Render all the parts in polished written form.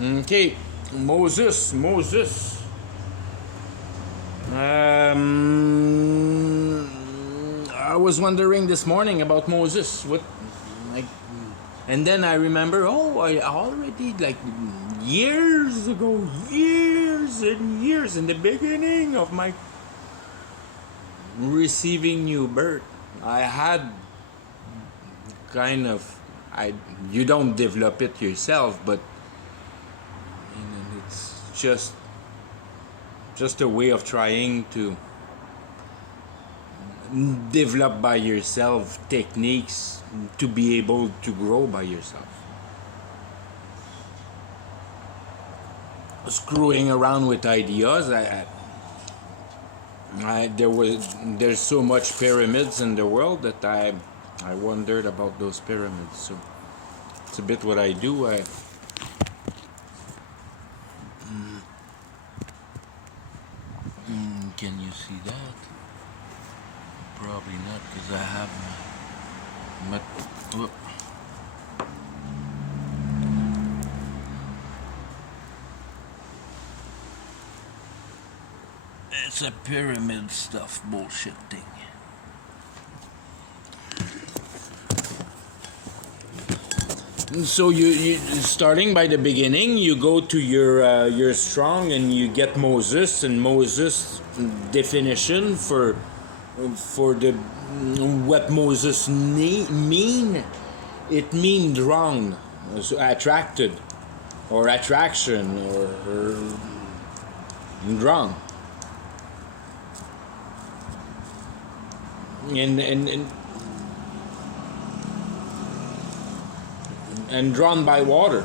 Okay, Moses. I was wondering this morning about Moses. Like, and then I remember, I already like years ago, years and years in the beginning of my receiving new birth, I had kind of you don't develop it yourself, but it's just a way of trying to develop by yourself techniques to be able to grow by yourself. Screwing around with ideas, there's so much pyramids in the world that I wondered about those pyramids. So it's a bit what I do. Can you see that? Probably not, because I have my. It's a pyramid stuff bullshit thing. So you starting by the beginning, you go to your strong and you get Moses, and Moses definition for the what Moses mean. It mean drawn, so attracted, or attraction, or drawn. And drawn by water,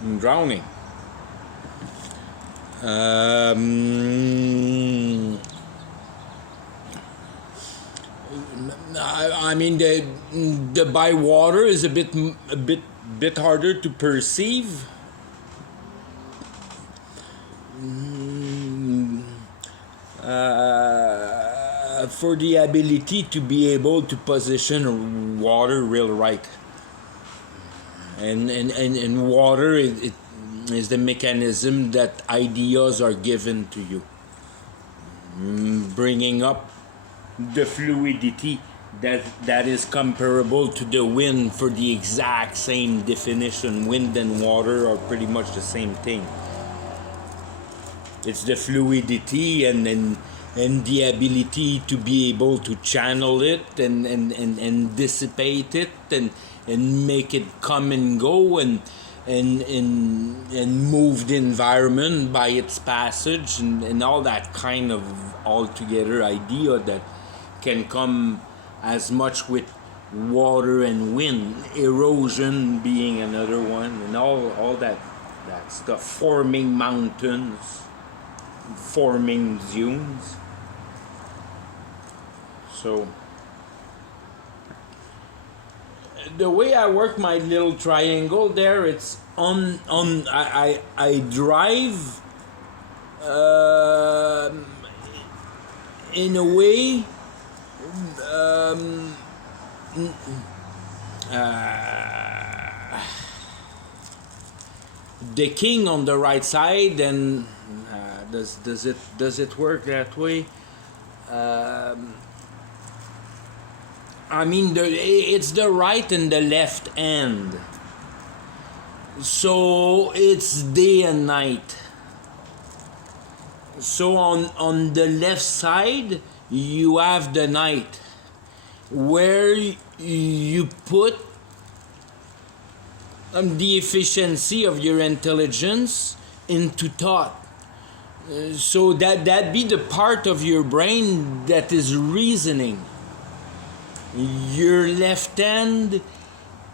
and drowning. I mean the by water is a bit harder to perceive. For the ability to be able to position water real right, and water it is the mechanism that ideas are given to you, bringing up the fluidity that is comparable to the wind for the exact same definition. Wind and water are pretty much the same thing. It's the fluidity and the ability to be able to channel it and dissipate it and make it come and go and move the environment by its passage and all that kind of altogether idea that can come as much with water and wind, erosion being another one, and all that stuff, forming mountains, forming dunes. So the way I work my little triangle there, it's I drive in a way the king on the right side, and does it work that way? I mean, it's the right and the left end. So it's day and night. So on the left side, you have the night, where you put the efficiency of your intelligence into thought. So that be the part of your brain that is reasoning. Your left hand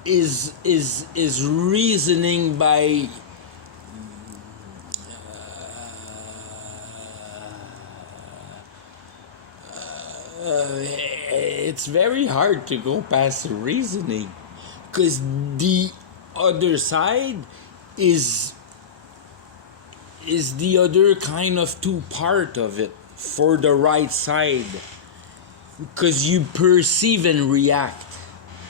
is reasoning by it's very hard to go past reasoning, because the other side is the other kind of two part of it for the right side, because you perceive and react.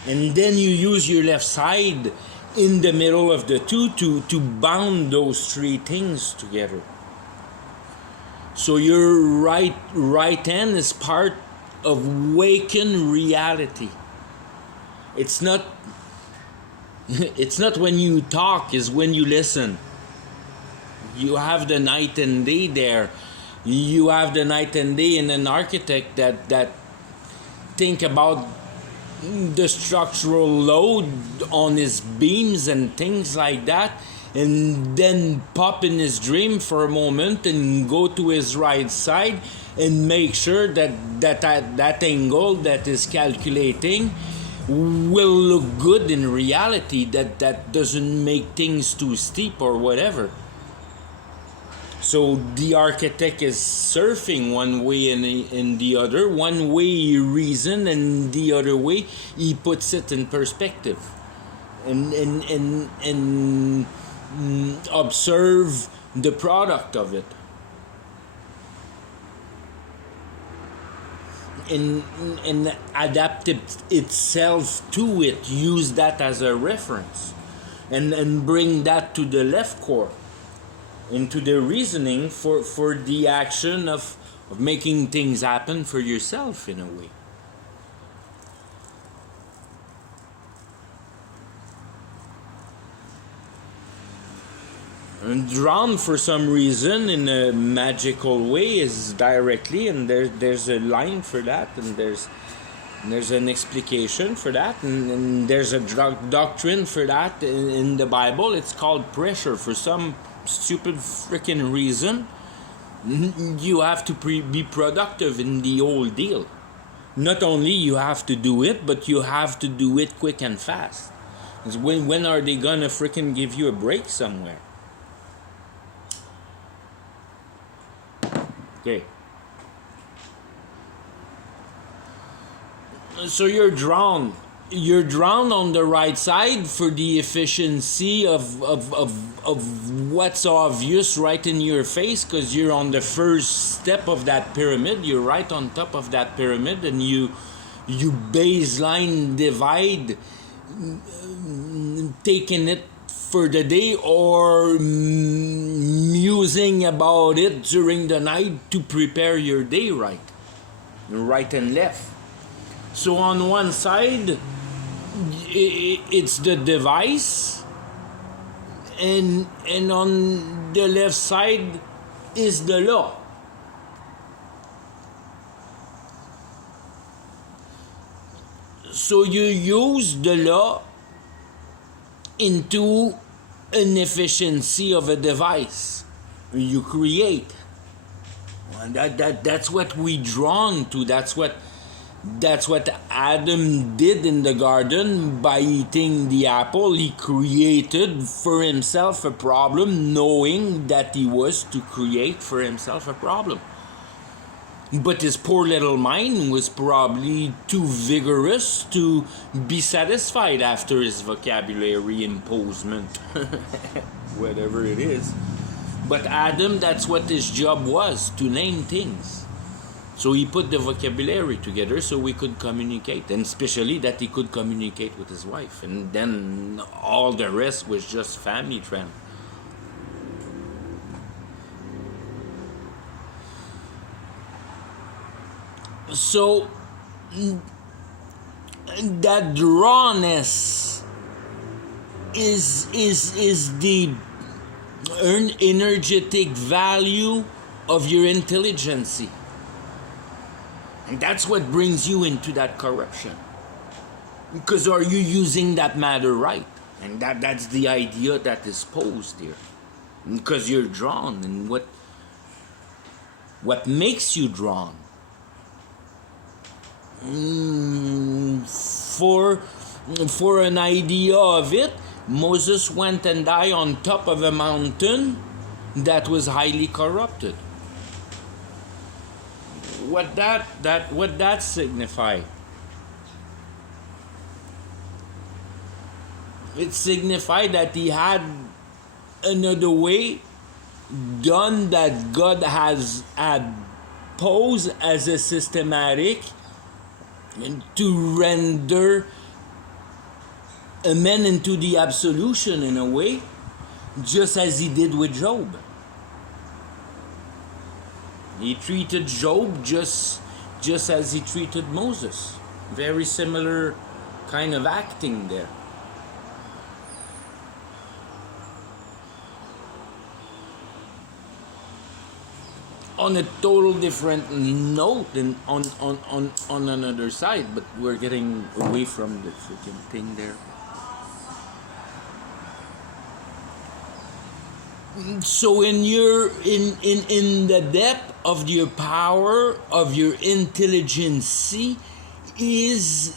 And then you use your left side in the middle of the two to bound those three things together. So your right hand is part of waking reality. It's not when you talk, it's when you listen. You have the night and day there. You have the night and day in an architect that think about the structural load on his beams and things like that, and then pop in his dream for a moment and go to his right side and make sure that angle that is calculating will look good in reality, that doesn't make things too steep or whatever. So the architect is surfing one way and in the other. One way he reasons, and the other way he puts it in perspective, and observe the product of it, and adapt itself to it. Use that as a reference, and bring that to the left core, into the reasoning for the action of making things happen for yourself in a way. And drawn for some reason in a magical way is directly, and there's a line for that, and there's an explication for that, and there's a doctrine for that in the Bible. It's called pressure. For some stupid freaking reason, you have to be productive in the whole deal. Not only you have to do it, but you have to do it quick and fast. When are they gonna freaking give you a break somewhere? Okay. So you're drawn on the right side for the efficiency of what's obvious right in your face, because you're on the first step of that pyramid. You're right on top of that pyramid, and you baseline divide, taking it for the day or musing about it during the night to prepare your day right and left. So on one side, it's the device, and on the left side is the law. So you use the law into an efficiency of a device you create. And that's what we drawn to. That's what Adam did in the garden. By eating the apple, he created for himself a problem, knowing that he was to create for himself a problem. But his poor little mind was probably too vigorous to be satisfied after his vocabulary imposement, whatever it is. But Adam, that's what his job was, to name things. So he put the vocabulary together so we could communicate, and especially that he could communicate with his wife. And then all the rest was just family tramp. So that rawness is the energetic value of your intelligence. And that's what brings you into that corruption. Because are you using that matter right? And that's the idea that is posed here. Because you're drawn, and what makes you drawn? For an idea of it, Moses went and died on top of a mountain that was highly corrupted. What that signify? It signified that he had another way done that God had posed as a systematic to render a man into the absolution in a way, just as he did with Job. He treated Job just as he treated Moses. Very similar kind of acting there. On a total different note and on another side, but we're getting away from the freaking thing there. So in the depth of your power, of your intelligence, is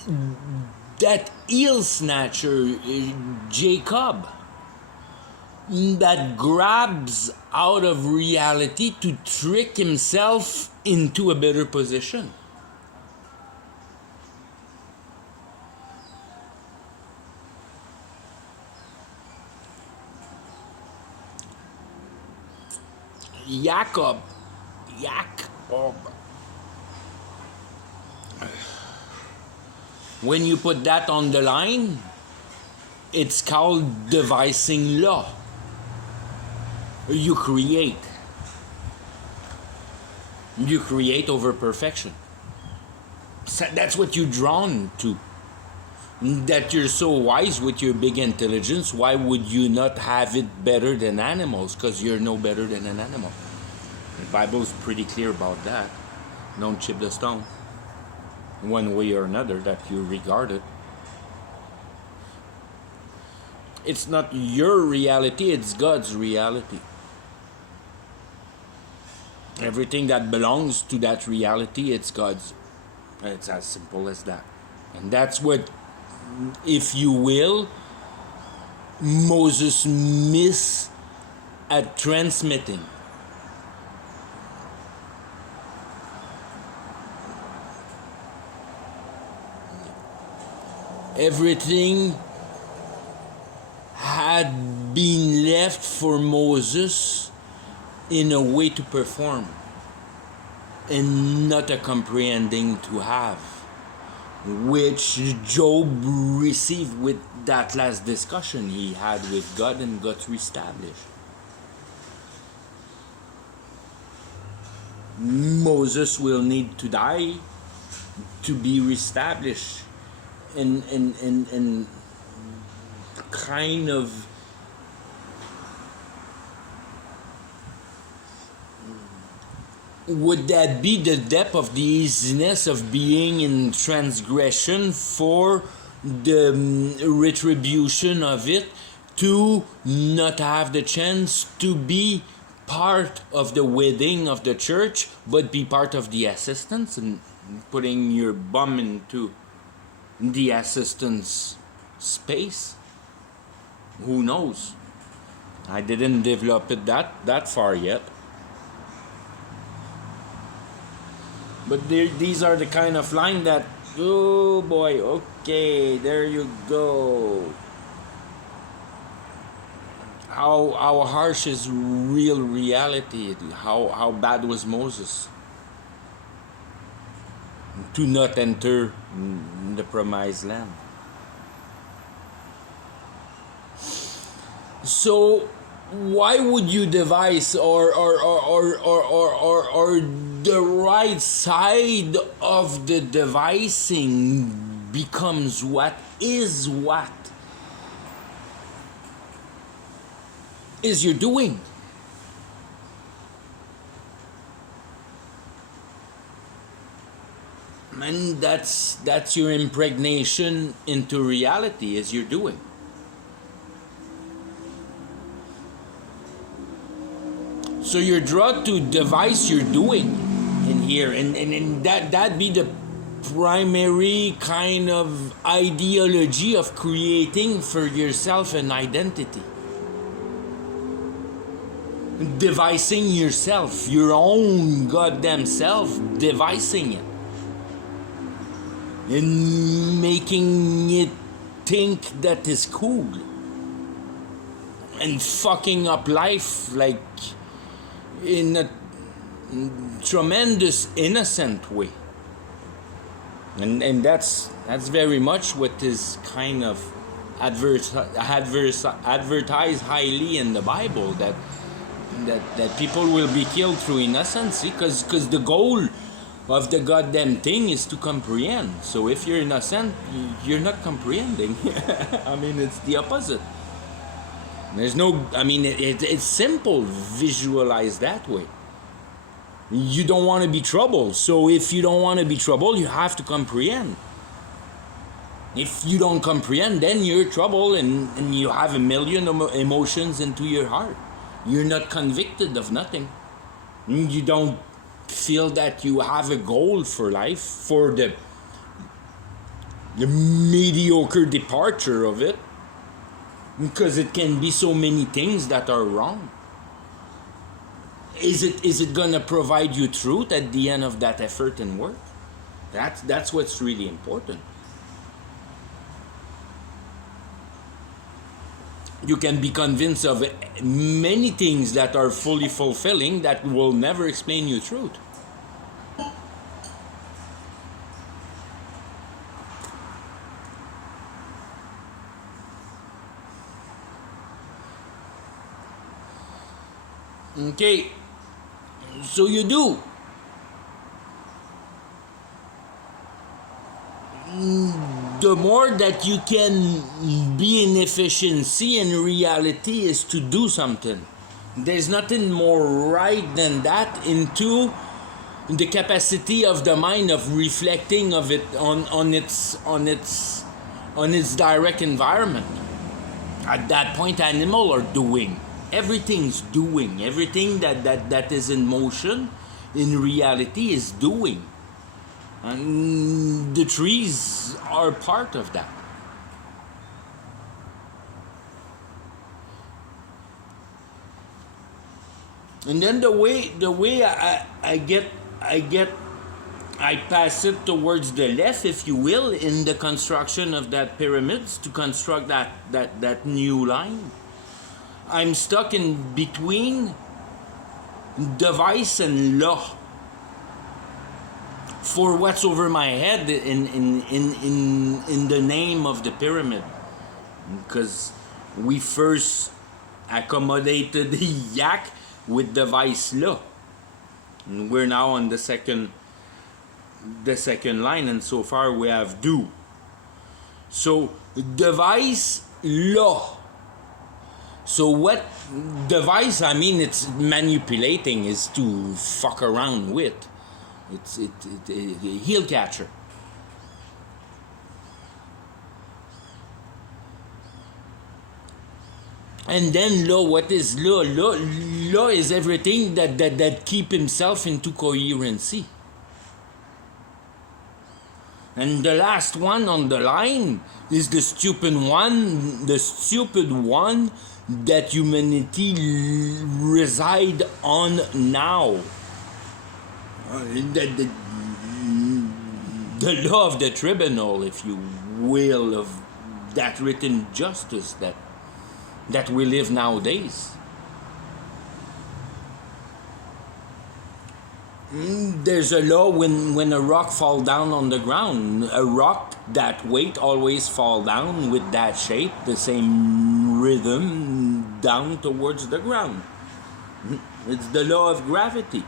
that eel snatcher Jacob, that grabs out of reality to trick himself into a better position. Jacob. When you put that on the line, it's called devising law. You create over perfection. So that's what you're drawn to. That you're so wise with your big intelligence, why would you not have it better than animals? Because you're no better than an animal. The Bible's pretty clear about that. Don't chip the stone. One way or another that you regard it. It's not your reality, it's God's reality. Everything that belongs to that reality, it's God's. It's as simple as that. And that's what, if you will, Moses missed at transmitting. Everything had been left for Moses in a way to perform and not a comprehending to have, which Job received with that last discussion he had with God and got reestablished. Moses will need to die to be reestablished and kind of would that be the depth of the easiness of being in transgression for the retribution of it, to not have the chance to be part of the wedding of the church, but be part of the assistance and putting your bum into the assistance space? Who knows? I didn't develop it that far yet. But these are the kind of line that, oh boy, okay, there you go. How harsh is real reality? How bad was Moses to not enter the promised land? So why would you devise or the right side of the devising becomes what is you're doing? And that's your impregnation into reality, is you're doing. So you're drawn to devise your doing in here, and that be the primary kind of ideology of creating for yourself an identity. Devising yourself, your own goddamn self, devising it. And making it think that is cool. And fucking up life like in a tremendous innocent way. And that's very much what is kind of advertise highly in the Bible that people will be killed through innocence, because the goal of the goddamn thing is to comprehend. So if you're innocent, you're not comprehending. I mean, it's the opposite. There's no, I mean, it's simple. Visualize that way. You don't want to be troubled. So if you don't want to be troubled, you have to comprehend. If you don't comprehend, then you're troubled, and you have a million emotions into your heart. You're not convicted of nothing. You don't feel that you have a goal for life, for the mediocre departure of it, because it can be so many things that are wrong. Is it gonna provide you truth at the end of that effort and work? That's what's really important. You can be convinced of many things that are fully fulfilling that will never explain you truth. Okay, so you do. The more that you can be in efficiency in reality is to do something. There's nothing more right than that into the capacity of the mind of reflecting of it on its direct environment. At that point, animals are doing. Everything's doing. Everything that is in motion in reality is doing. And the trees are part of that. And then the way I pass it towards the left, if you will, in the construction of that pyramids to construct that new line. I'm stuck in between device and law for what's over my head in the name of the pyramid, because we first accommodated the yak with device law, and we're now on the second line, and so far we have do. So device law. So what device, I mean, it's manipulating, is to fuck around with. It's a heel catcher. And then law, what is law? Law is everything that keep himself into coherency. And the last one on the line is the stupid one that humanity reside on now. The law of the tribunal, if you will, of that written justice that we live nowadays. There's a law when a rock fall down on the ground. A rock that weight always fall down with that shape, the same rhythm down towards the ground. It's the law of gravity.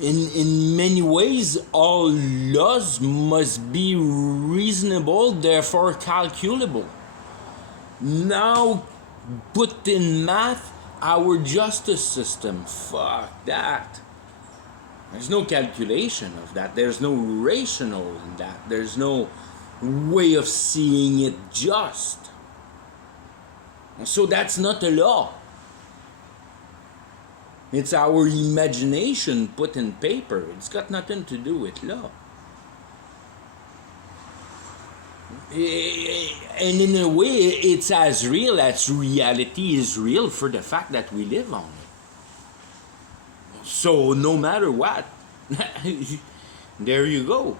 In many ways, all laws must be reasonable, therefore calculable. Now, put in math our justice system. Fuck that. There's no calculation of that. There's no rational in that. There's no way of seeing it just. So that's not a law. It's our imagination put in paper. It's got nothing to do with law. And in a way, it's as real as reality is real for the fact that we live on it. So no matter what, there you go.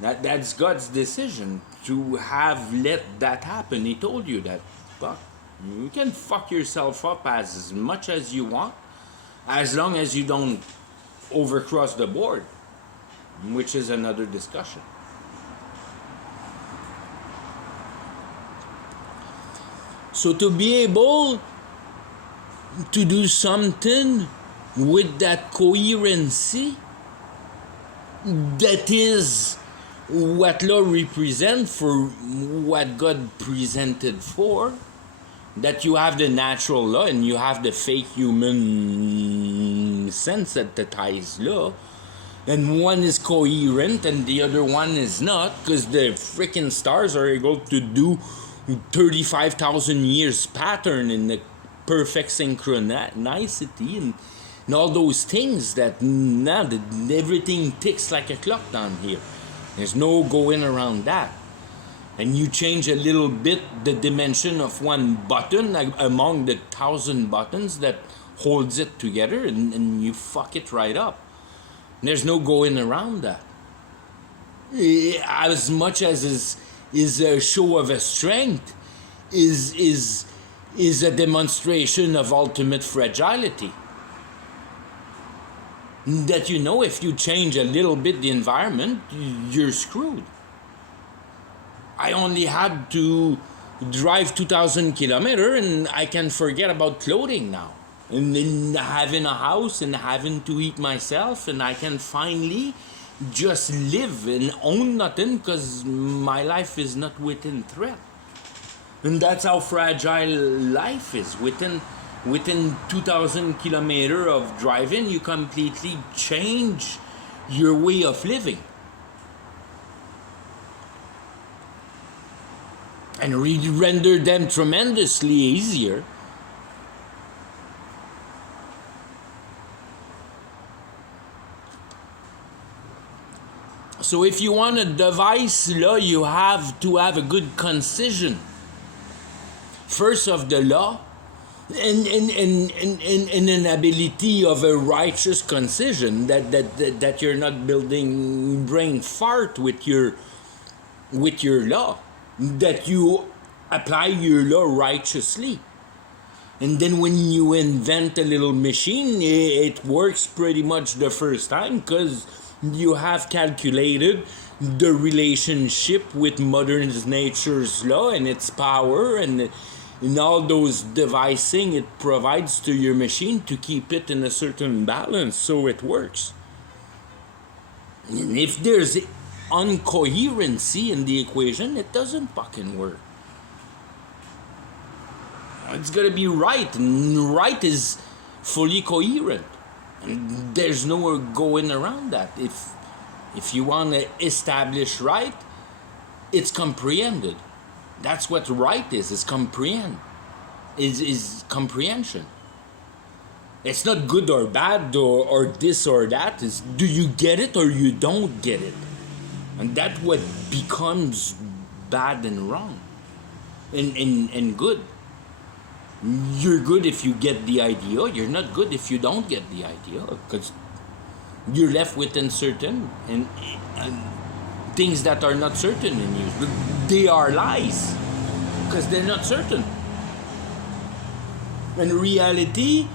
That's God's decision to have let that happen. He told you that, fuck, you can fuck yourself up as much as you want, as long as you don't overcross the board, which is another discussion. So to be able to do something with that coherency, that is what law represents for what God presented for, that you have the natural law and you have the fake human sensitized law, and one is coherent and the other one is not, because the freaking stars are able to do 35,000 years pattern in the perfect synchronicity and all those things that now everything ticks like a clock down here. There's no going around that. And you change a little bit the dimension of one button among the 1,000 buttons that holds it together, and you fuck it right up. There's no going around that. As much as is a show of a strength, is a demonstration of ultimate fragility. That if you change a little bit the environment, you're screwed. I only had to drive 2,000 kilometers and I can forget about clothing now. And then having a house and having to eat myself, and I can finally just live and own nothing because my life is not within threat. And that's how fragile life is. Within 2,000 kilometers of driving, you completely change your way of living. And render them tremendously easier. So if you want a device law, you have to have a good concision. First of the law, and an ability of a righteous concision, that you're not building brain fart with your law, that you apply your law righteously. And then when you invent a little machine, it works pretty much the first time because you have calculated the relationship with Mother Nature's law and its power and all those devising it provides to your machine to keep it in a certain balance so it works. And if there's incoherency in the equation, it doesn't fucking work. It's gotta be right, and right is fully coherent. And there's nowhere going around that. If you want to establish right, it's comprehended. That's what right is comprehend. Is comprehension. It's not good or bad or this or that. It's do you get it or you don't get it. And that's what becomes bad and wrong. And good. You're good if you get the idea. You're not good if you don't get the idea. Because you're left with uncertain and things that are not certain in you. They are lies. Because they're not certain. And reality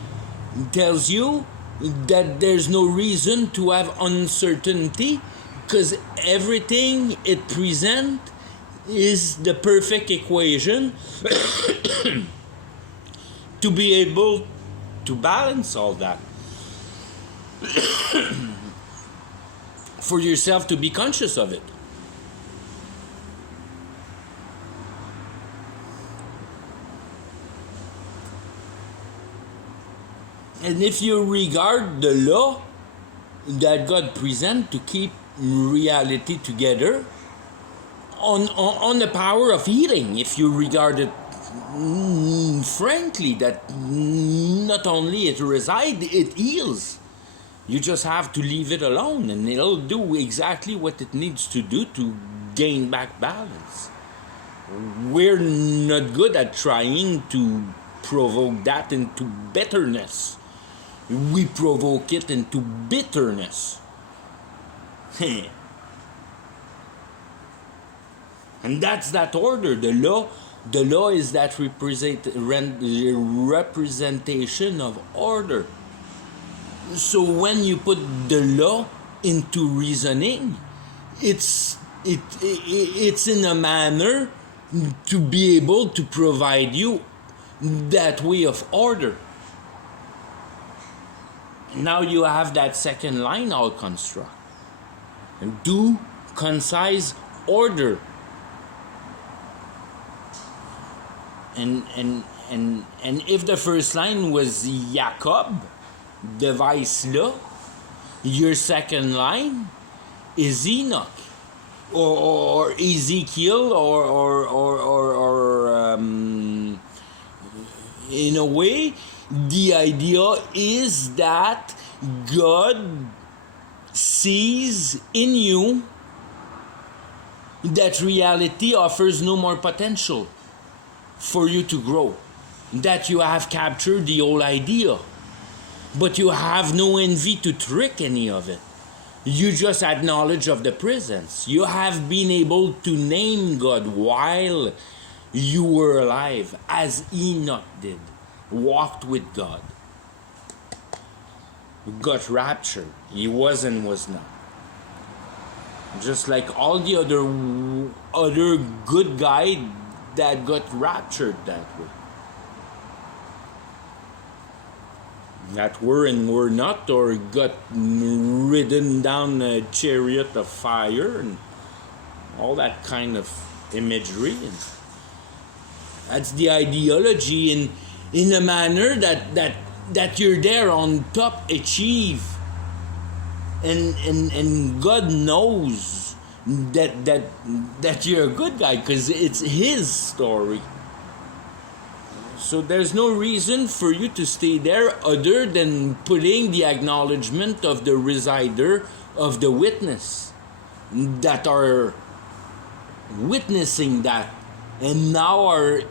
tells you that there's no reason to have uncertainty. Because everything it presents is the perfect equation to be able to balance all that. For yourself to be conscious of it. And if you regard the law that God presents to keep reality together on the power of healing, if you regard it frankly, that not only it resides, it heals. You just have to leave it alone and it'll do exactly what it needs to do to gain back balance. We're not good at trying to provoke that into bitterness. We provoke it into bitterness. And that's that order. The law is that representation of order. So when you put the law into reasoning, it's in a manner to be able to provide you that way of order. Now you have that second line all construct. And do concise order. And if the first line was Jacob, device là, your second line is Enoch, or Ezekiel, or in a way, the idea is that God sees in you that reality offers no more potential for you to grow, that you have captured the whole idea, but you have no envy to trick any of it. You just had knowledge of the presence. You have been able to name God while you were alive, as Enoch did, walked with God, got raptured. He was and was not. Just like all the other good guys that got raptured that way. That were and were not, or got ridden down a chariot of fire, and all that kind of imagery. And that's the ideology in a manner that you're there on top, achieve. And God knows that you're a good guy, because it's His story. So there's no reason for you to stay there other than putting the acknowledgement of the resider, of the witness, that are witnessing that and now are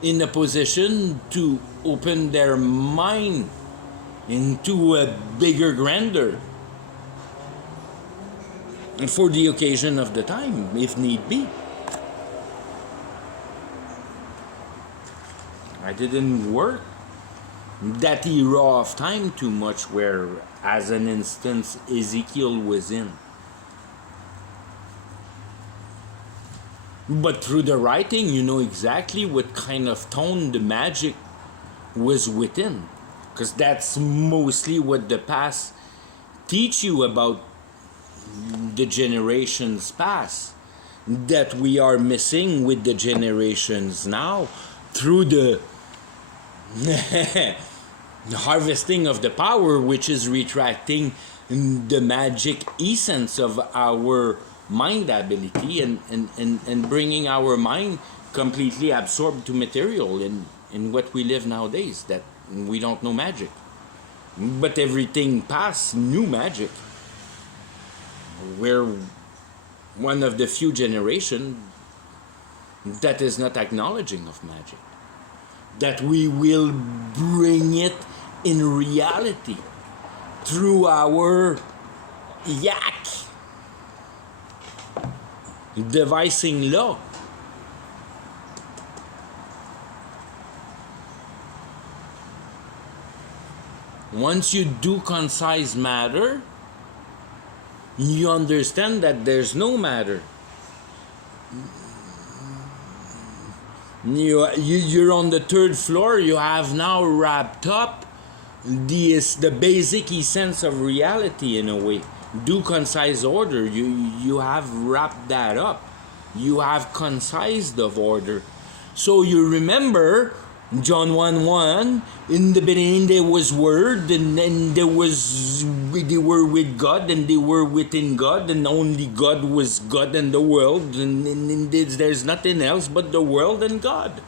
in a position to open their mind into a bigger grandeur. And for the occasion of the time, if need be. I didn't work that era of time too much where, as an instance, Ezekiel was in. But through the writing, you know exactly what kind of tone the magic was within. Because that's mostly what the past teach you about the generations past, that we are missing with the generations now through the harvesting of the power, which is retracting the magic essence of our mind ability and bringing our mind completely absorbed to material in what we live nowadays, that we don't know magic. But everything past knew magic. We're one of the few generations that is not acknowledging of magic. That we will bring it in reality through our yak devising law. Once you do concise matter, you understand that there's no matter. You're on the third floor. You have now wrapped up the basic essence of reality in a way. Do concise order. You have wrapped that up. You have concised of order. So you remember John 1:1, in the beginning there was Word, and then they were with God, and they were within God, and only God was God and the world, and there's nothing else but the world and God.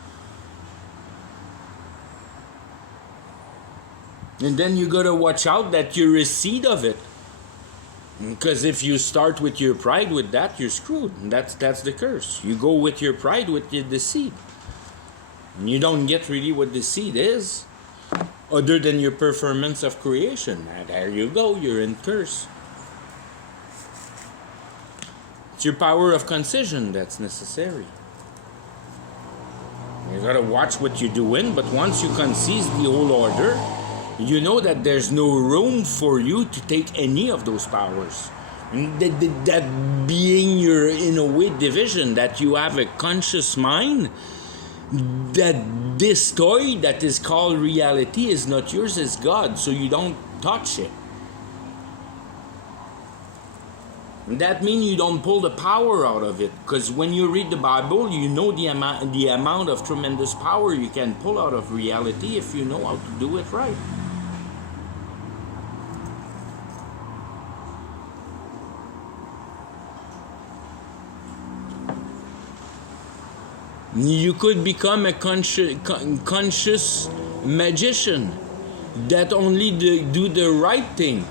And then you gotta watch out that you're a seed of it. Because if you start with your pride with that, you're screwed. And that's the curse. You go with your pride with the seed. And you don't get really what the seed is, other than your performance of creation. And there you go, you're in curse. It's your power of concision that's necessary. You gotta watch what you're doing, but once you concise the whole order, you know that there's no room for you to take any of those powers. That being your, in a way, division, that you have a conscious mind that this toy that is called reality is not yours, it's God, so you don't touch it. And that means you don't pull the power out of it, because when you read the Bible, you know the amount of tremendous power you can pull out of reality if you know how to do it right. You could become a conscious magician that only do the right thing.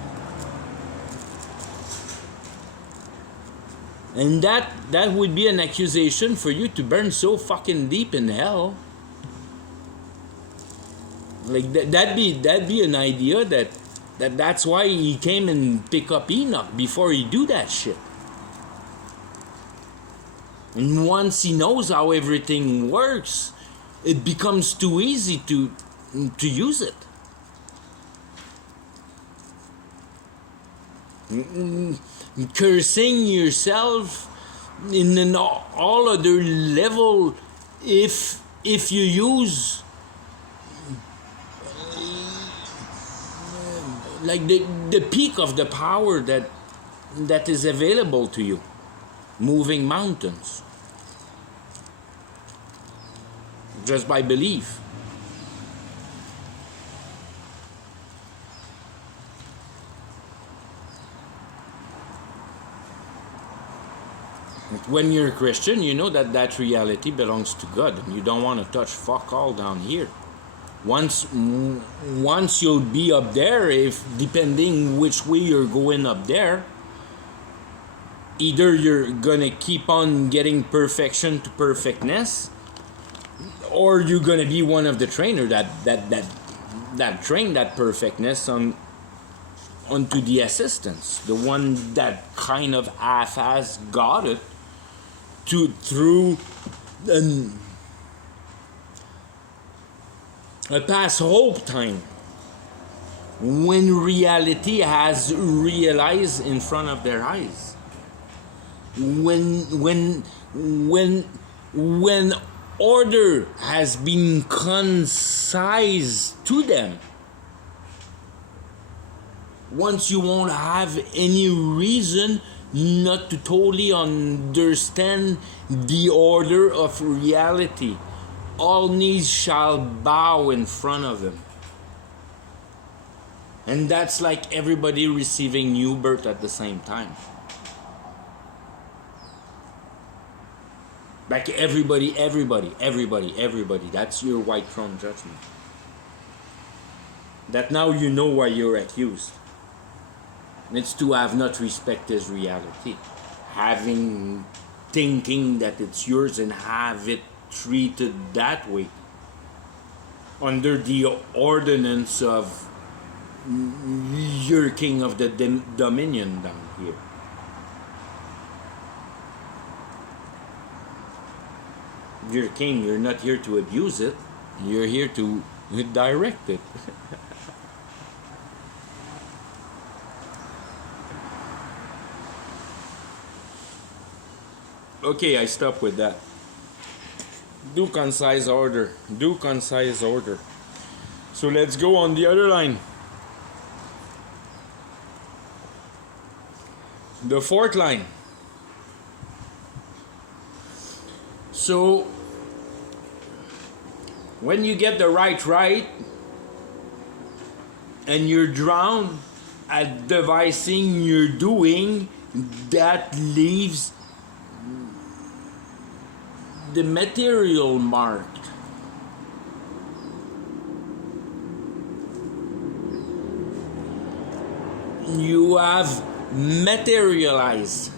And that would be an accusation for you to burn so fucking deep in hell. Like that'd be an idea that's why he came and pick up Enoch before he do that shit. And once he knows how everything works, it becomes too easy to use it. Cursing yourself in an all other level if you use like the peak of the power that is available to you, moving mountains just by belief. When you're a Christian, you know that reality belongs to God, and you don't want to touch fuck all down here. Once you'll be up there, if depending which way you're going up there, either you're gonna keep on getting perfection to perfectness, or you're gonna be one of the trainer that train that perfectness onto the assistants, the one that kind of half-ass got it through a past hope time when reality has realized in front of their eyes. When order has been concise to them, once you won't have any reason not to totally understand the order of reality. All knees shall bow in front of him. And that's like everybody receiving new birth at the same time. Like everybody, that's your white throne judgment. That now you know why you're accused. And it's to have not respect as reality. Thinking that it's yours and have it treated that way. Under the ordinance of your king of the dominion down here. You're king, you're not here to abuse it. You're here to direct it. Okay, I stop with that. Do concise order. So let's go on the other line. The fourth line. So when you get the right, and you're drowned at devising you're doing, that leaves the material marked. You have materialized.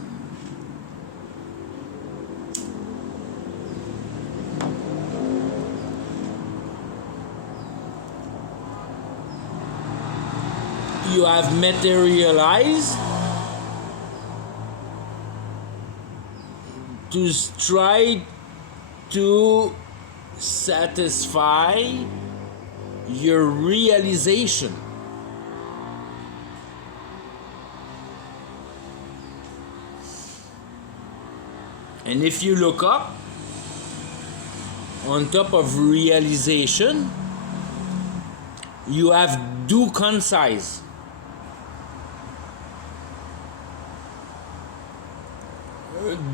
You have materialized to try to satisfy your realization. And if you look up, On top of realization, you have do concise.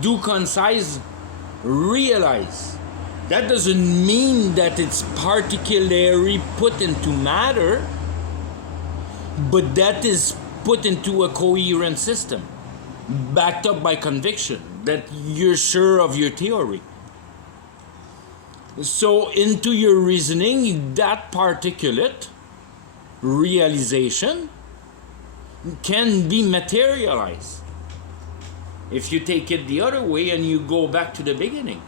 Do concise, realize. That doesn't mean that it's particularly put into matter, but that is put into a coherent system, backed up by conviction, that you're sure of your theory. So into your reasoning, that particulate realization can be materialized. If you take it the other way and you go back to the beginning,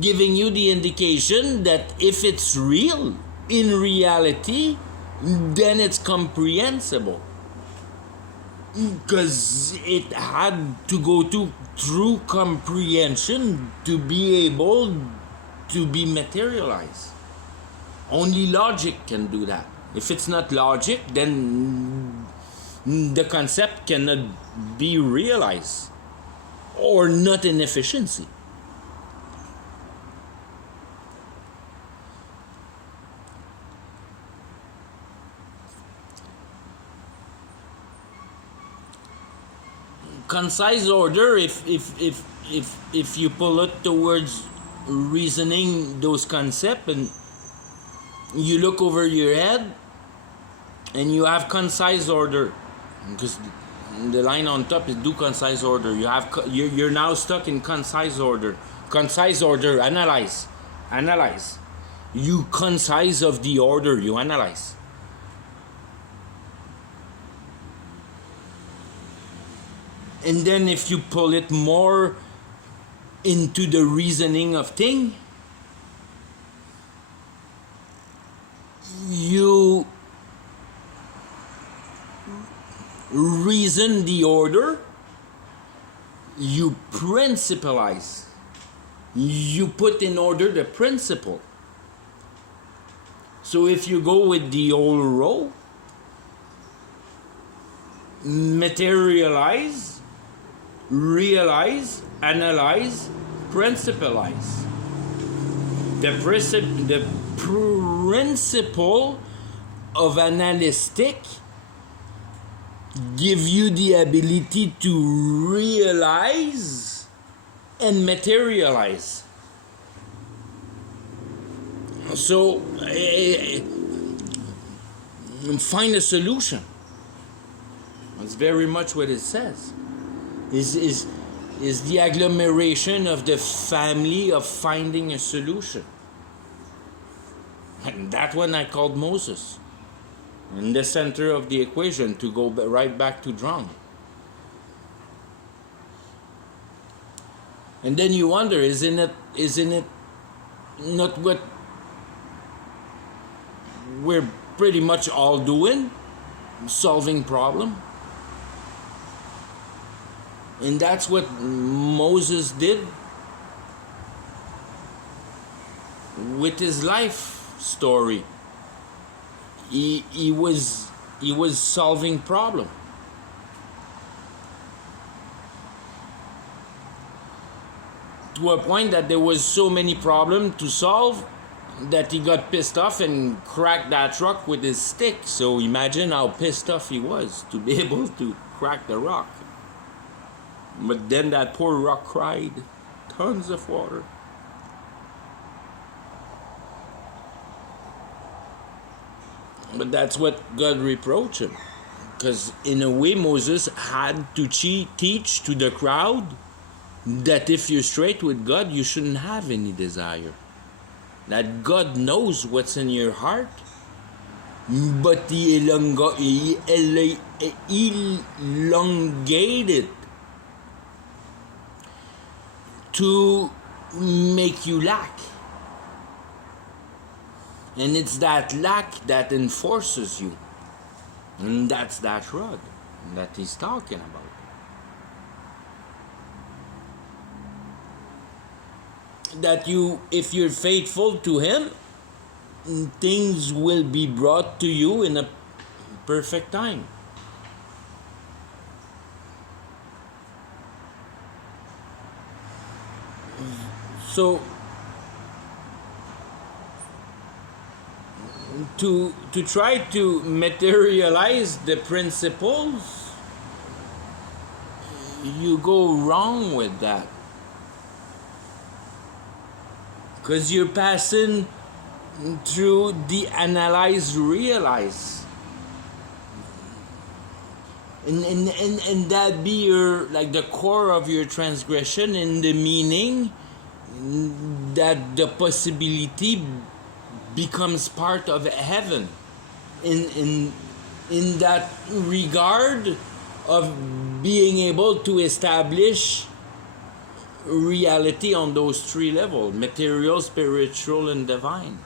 giving you the indication that if it's real, in reality, then it's comprehensible. Because it had to go through comprehension to be able to be materialized. Only logic can do that. If it's not logic, then the concept cannot be realized, or not in efficiency. Concise order, if you pull it towards reasoning those concepts, and you look over your head and you have concise order, because the line on top is do concise order. You're now stuck in concise order. Concise order, analyze. You concise of the order, you analyze. And then if you pull it more into the reasoning of thing, you reason the order, you principalize, you put in order the principle. So if you go with the old row, materialize, realize, analyze, principalize. The principle of analytic give you the ability to realize and materialize. So find a solution. That's very much what it says. Is the agglomeration of the family of finding a solution. And that one I called Moses. In the center of the equation, to go right back to Drang. And then you wonder, isn't it not what we're pretty much all doing? Solving problem? And that's what Moses did with his life story. He was solving problem. To a point that there was so many problems to solve that he got pissed off and cracked that rock with his stick. So imagine how pissed off he was to be able to crack the rock. But then that poor rock cried, tons of water. But that's what God reproached him. Because in a way, Moses had to teach to the crowd that if you're straight with God, you shouldn't have any desire. That God knows what's in your heart, but He elongated to make you lack. And it's that lack that enforces you. And that's that rod that he's talking about. That if you're faithful to Him, things will be brought to you in a perfect time. So to try to materialize the principles, you go wrong with that, because you're passing through the analyze realize, and that be your, like, the core of your transgression, in the meaning that the possibility becomes part of heaven, in that regard of being able to establish reality on those three levels: material, spiritual, and divine.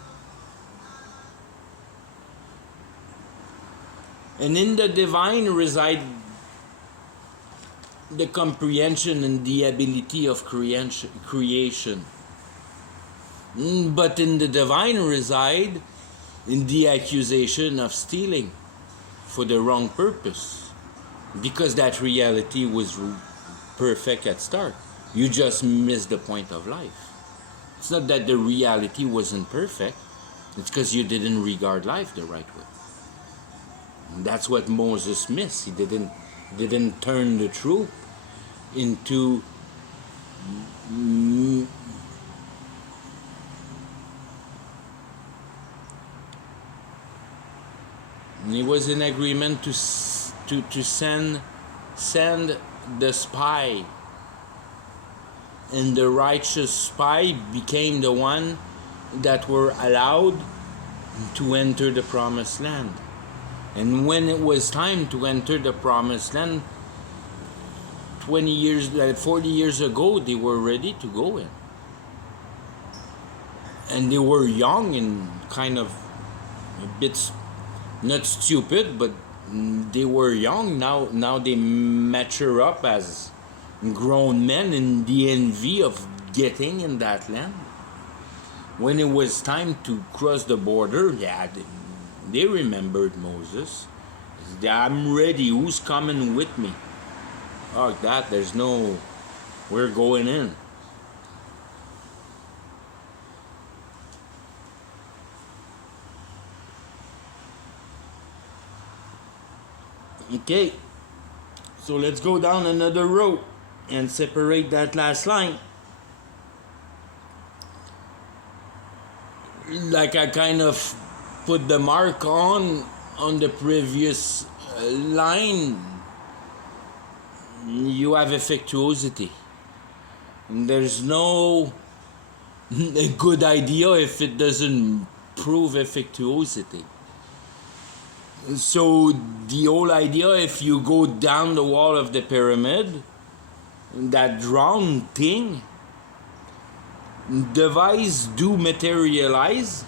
And in the divine reside the comprehension and the ability of creation. But in the divine reside in the accusation of stealing for the wrong purpose, because that reality was perfect at start. You just missed the point of life. It's not that the reality wasn't perfect, it's because you didn't regard life the right way. And that's what Moses missed. He didn't turn the truth into he was in agreement to send the spy, and the righteous spy became the one that were allowed to enter the promised land. And when it was time to enter the promised land, 40 years ago, they were ready to go in. And they were young and kind of a bit, not stupid, but they were young. Now they mature up as grown men in the envy of getting in that land. When it was time to cross the border, they remembered Moses. I'm ready. Who's coming with me? Oh, we're going in. Okay, so let's go down another row and separate that last line. Like I kind of put the mark on the previous line. You have effectuosity. There's no a good idea if it doesn't prove effectuosity. So the whole idea, if you go down the wall of the pyramid, that round thing, device do materialize.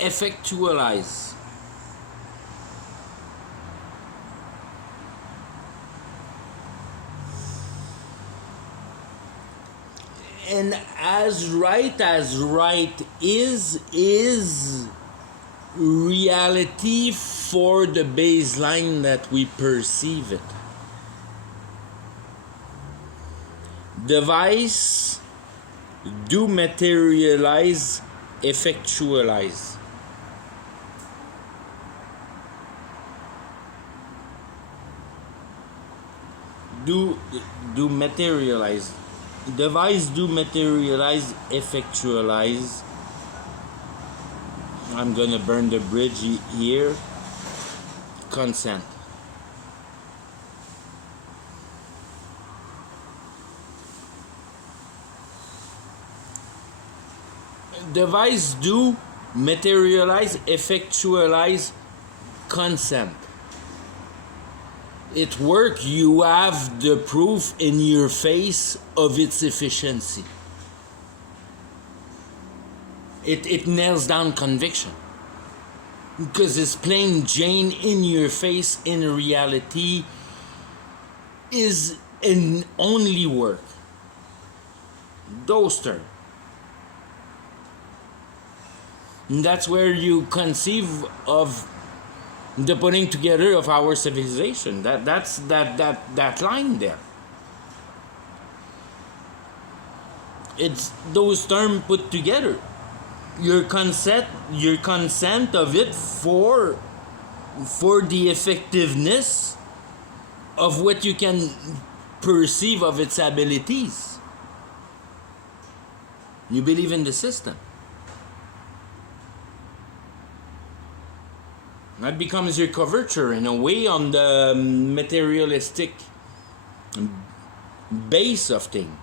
Effectualize. And as right is reality for the baseline that we perceive it. Device do materialize, effectualize. Do materialize. Device do materialize, effectualize. I'm gonna burn the bridge here. Consent. Device do materialize, effectualize, consent. It work, you have the proof in your face of its efficiency. It nails down conviction. Because it's plain Jane in your face, in reality, is an only work. Those terms. And that's where you conceive of the putting together of our civilization. That line there. It's those terms put together. Your consent of it for the effectiveness of what you can perceive of its abilities. You believe in the system. That becomes your coverture in a way on the materialistic base of things.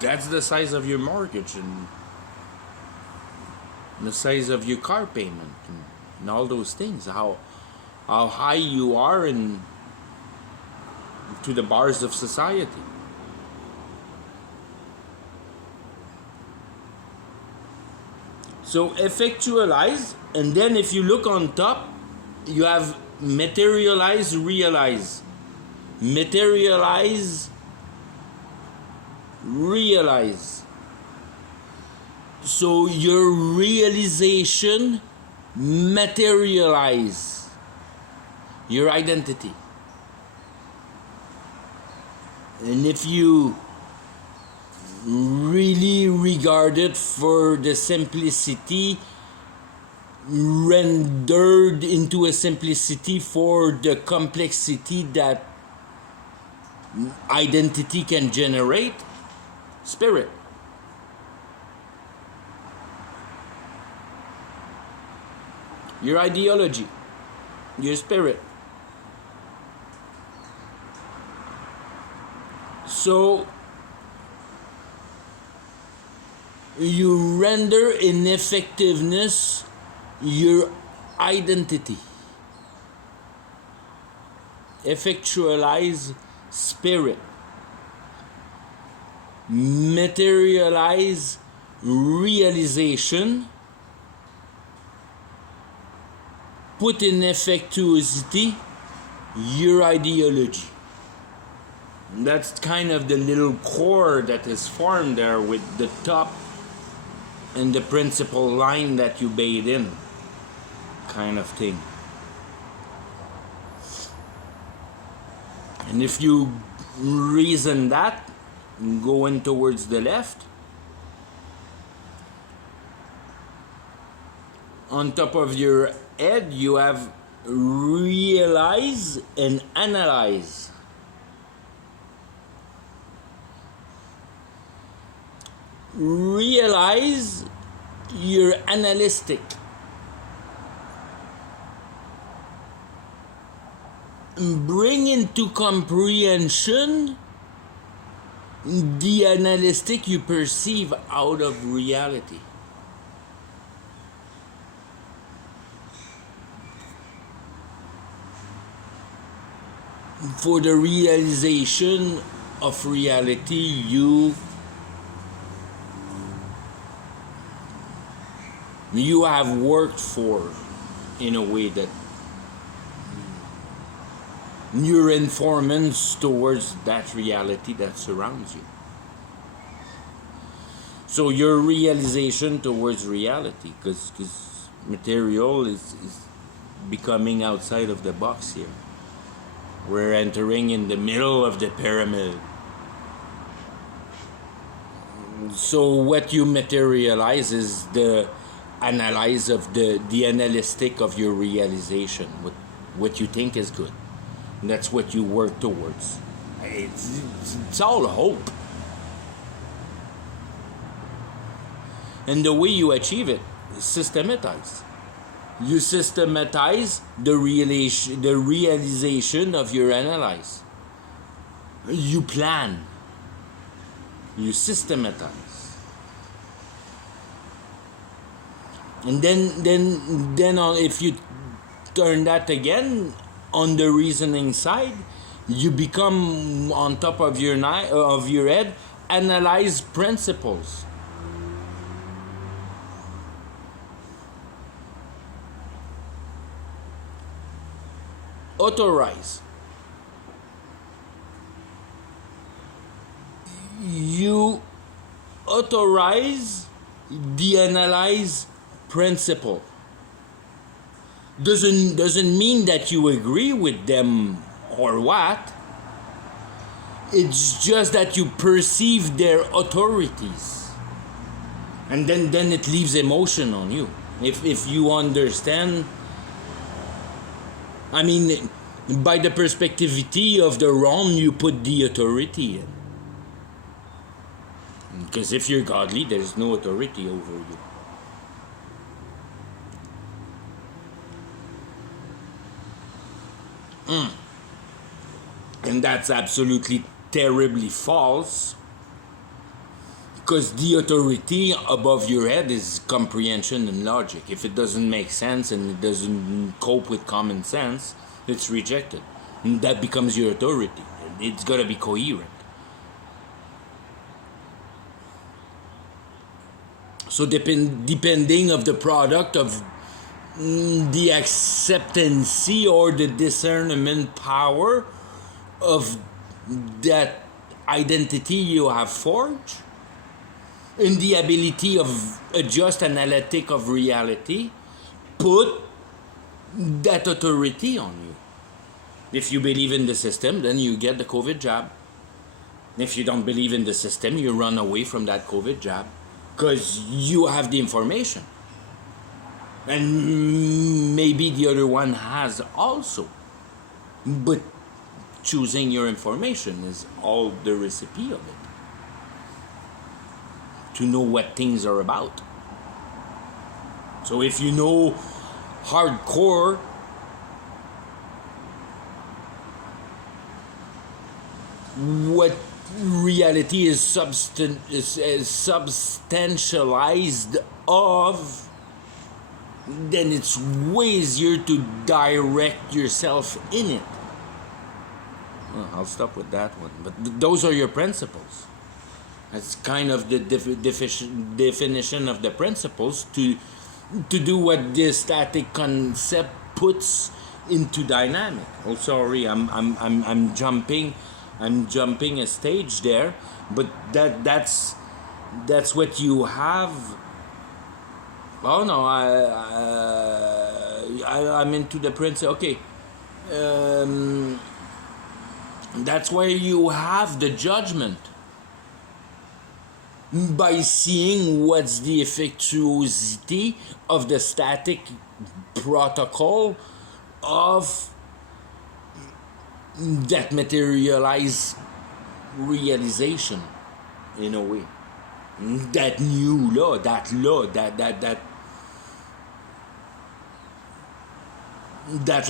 That's the size of your mortgage and the size of your car payment and all those things. How high you are in to the bars of society. So effectualize, and then if you look on top, you have materialize, realize. Materialize, realize. So your realization materialize your identity. And if you really regard it for the simplicity, rendered into a simplicity for the complexity that identity can generate, spirit. Your ideology, your spirit. So you render in effectiveness your identity. Effectualize spirit. Materialize realization. Put in effectuosity your ideology. That's kind of the little core that is formed there with the top and the principal line that you bathe in, kind of thing. And if you reason that, going towards the left, on top of your head you have realize and analyze. Realize you're analytic. Bring into comprehension the analytic you perceive out of reality. For the realization of reality, you have worked for, in a way that your informants towards that reality that surrounds you. So your realization towards reality, because material is becoming outside of the box here. We're entering in the middle of the pyramid. So what you materialize is the analyze of the analytic of your realization, what you think is good. And that's what you work towards. It's all hope. And the way you achieve it is systematize. You systematize the realization of your analyze. You plan. You systematize. And then if you turn that again on the reasoning side, you become on top of your head analyze principles. Authorize. You authorize the analyze principle. Doesn't mean that you agree with them or what. It's just that you perceive their authorities, and then it leaves emotion on you. If you understand, I mean, by the perspectivity of the realm, you put the authority in. Because if you're godly, there's no authority over you. And that's absolutely terribly false. Because the authority above your head is comprehension and logic. If it doesn't make sense and it doesn't cope with common sense, it's rejected. And that becomes your authority. It's got to be coherent. So depending of the product of the acceptancy or the discernment power of that identity you have forged, in the ability of a just analytic of reality, put that authority on you. If you believe in the system, then you get the COVID jab. If you don't believe in the system, you run away from that COVID jab because you have the information. And maybe the other one has also. But choosing your information is all the recipe of it. To know what things are about. So if you know hardcore what reality is substantialized of, then it's way easier to direct yourself in it. Well, I'll stop with that one. But those are your principles. That's kind of the definition of the principles to do what the static concept puts into dynamic. Oh, sorry, I'm jumping a stage there, but that's what you have. Oh no, I'm into the principle. Okay, that's where you have the judgment. By seeing what's the effectuosity of the static protocol of that materialized realization, in a way. That new law, that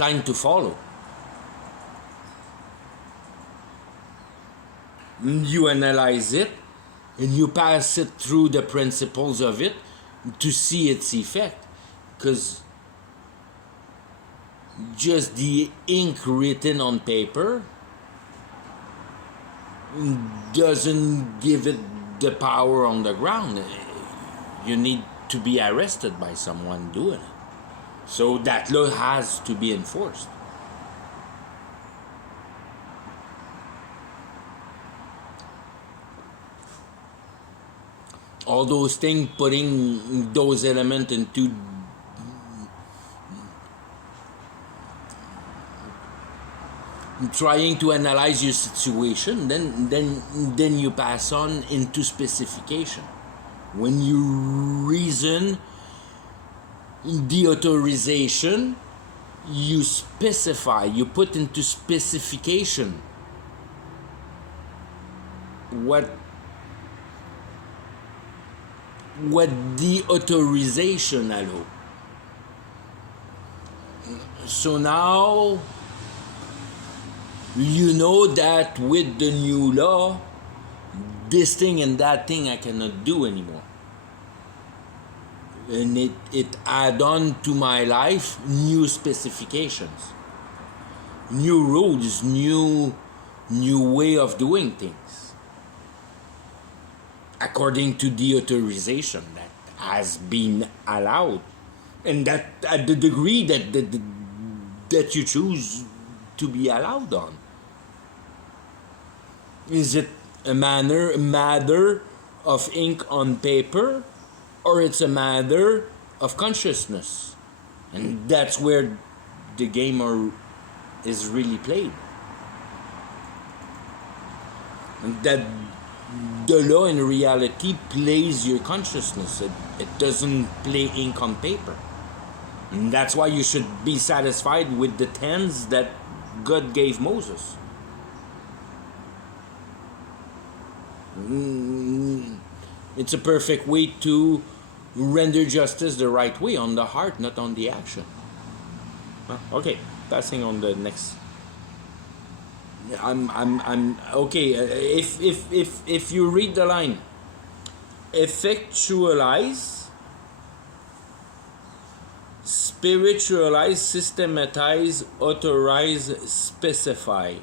line to follow. You analyze it, and you pass it through the principles of it to see its effect. Because just the ink written on paper doesn't give it the power on the ground. You need to be arrested by someone doing it. So that law has to be enforced. All those things, putting those elements into trying to analyze your situation, then you pass on into specification. When you reason the authorization, you specify, you put into specification what the authorization allow. So now you know that with the new law, this thing and that thing I cannot do anymore. And it add on to my life new specifications, new rules, new way of doing things, according to the authorization that has been allowed, and that at the degree that you choose to be allowed on. Is it a matter of ink on paper, or it's a matter of consciousness? And that's where the game is really played. And that the law in reality plays your consciousness. It doesn't play ink on paper. And that's why you should be satisfied with the tens that God gave Moses. It's a perfect way to render justice the right way, on the heart, not on the action. Okay, passing on the next. I'm okay. If you read the line, effectualize, spiritualize, systematize, authorize, specify.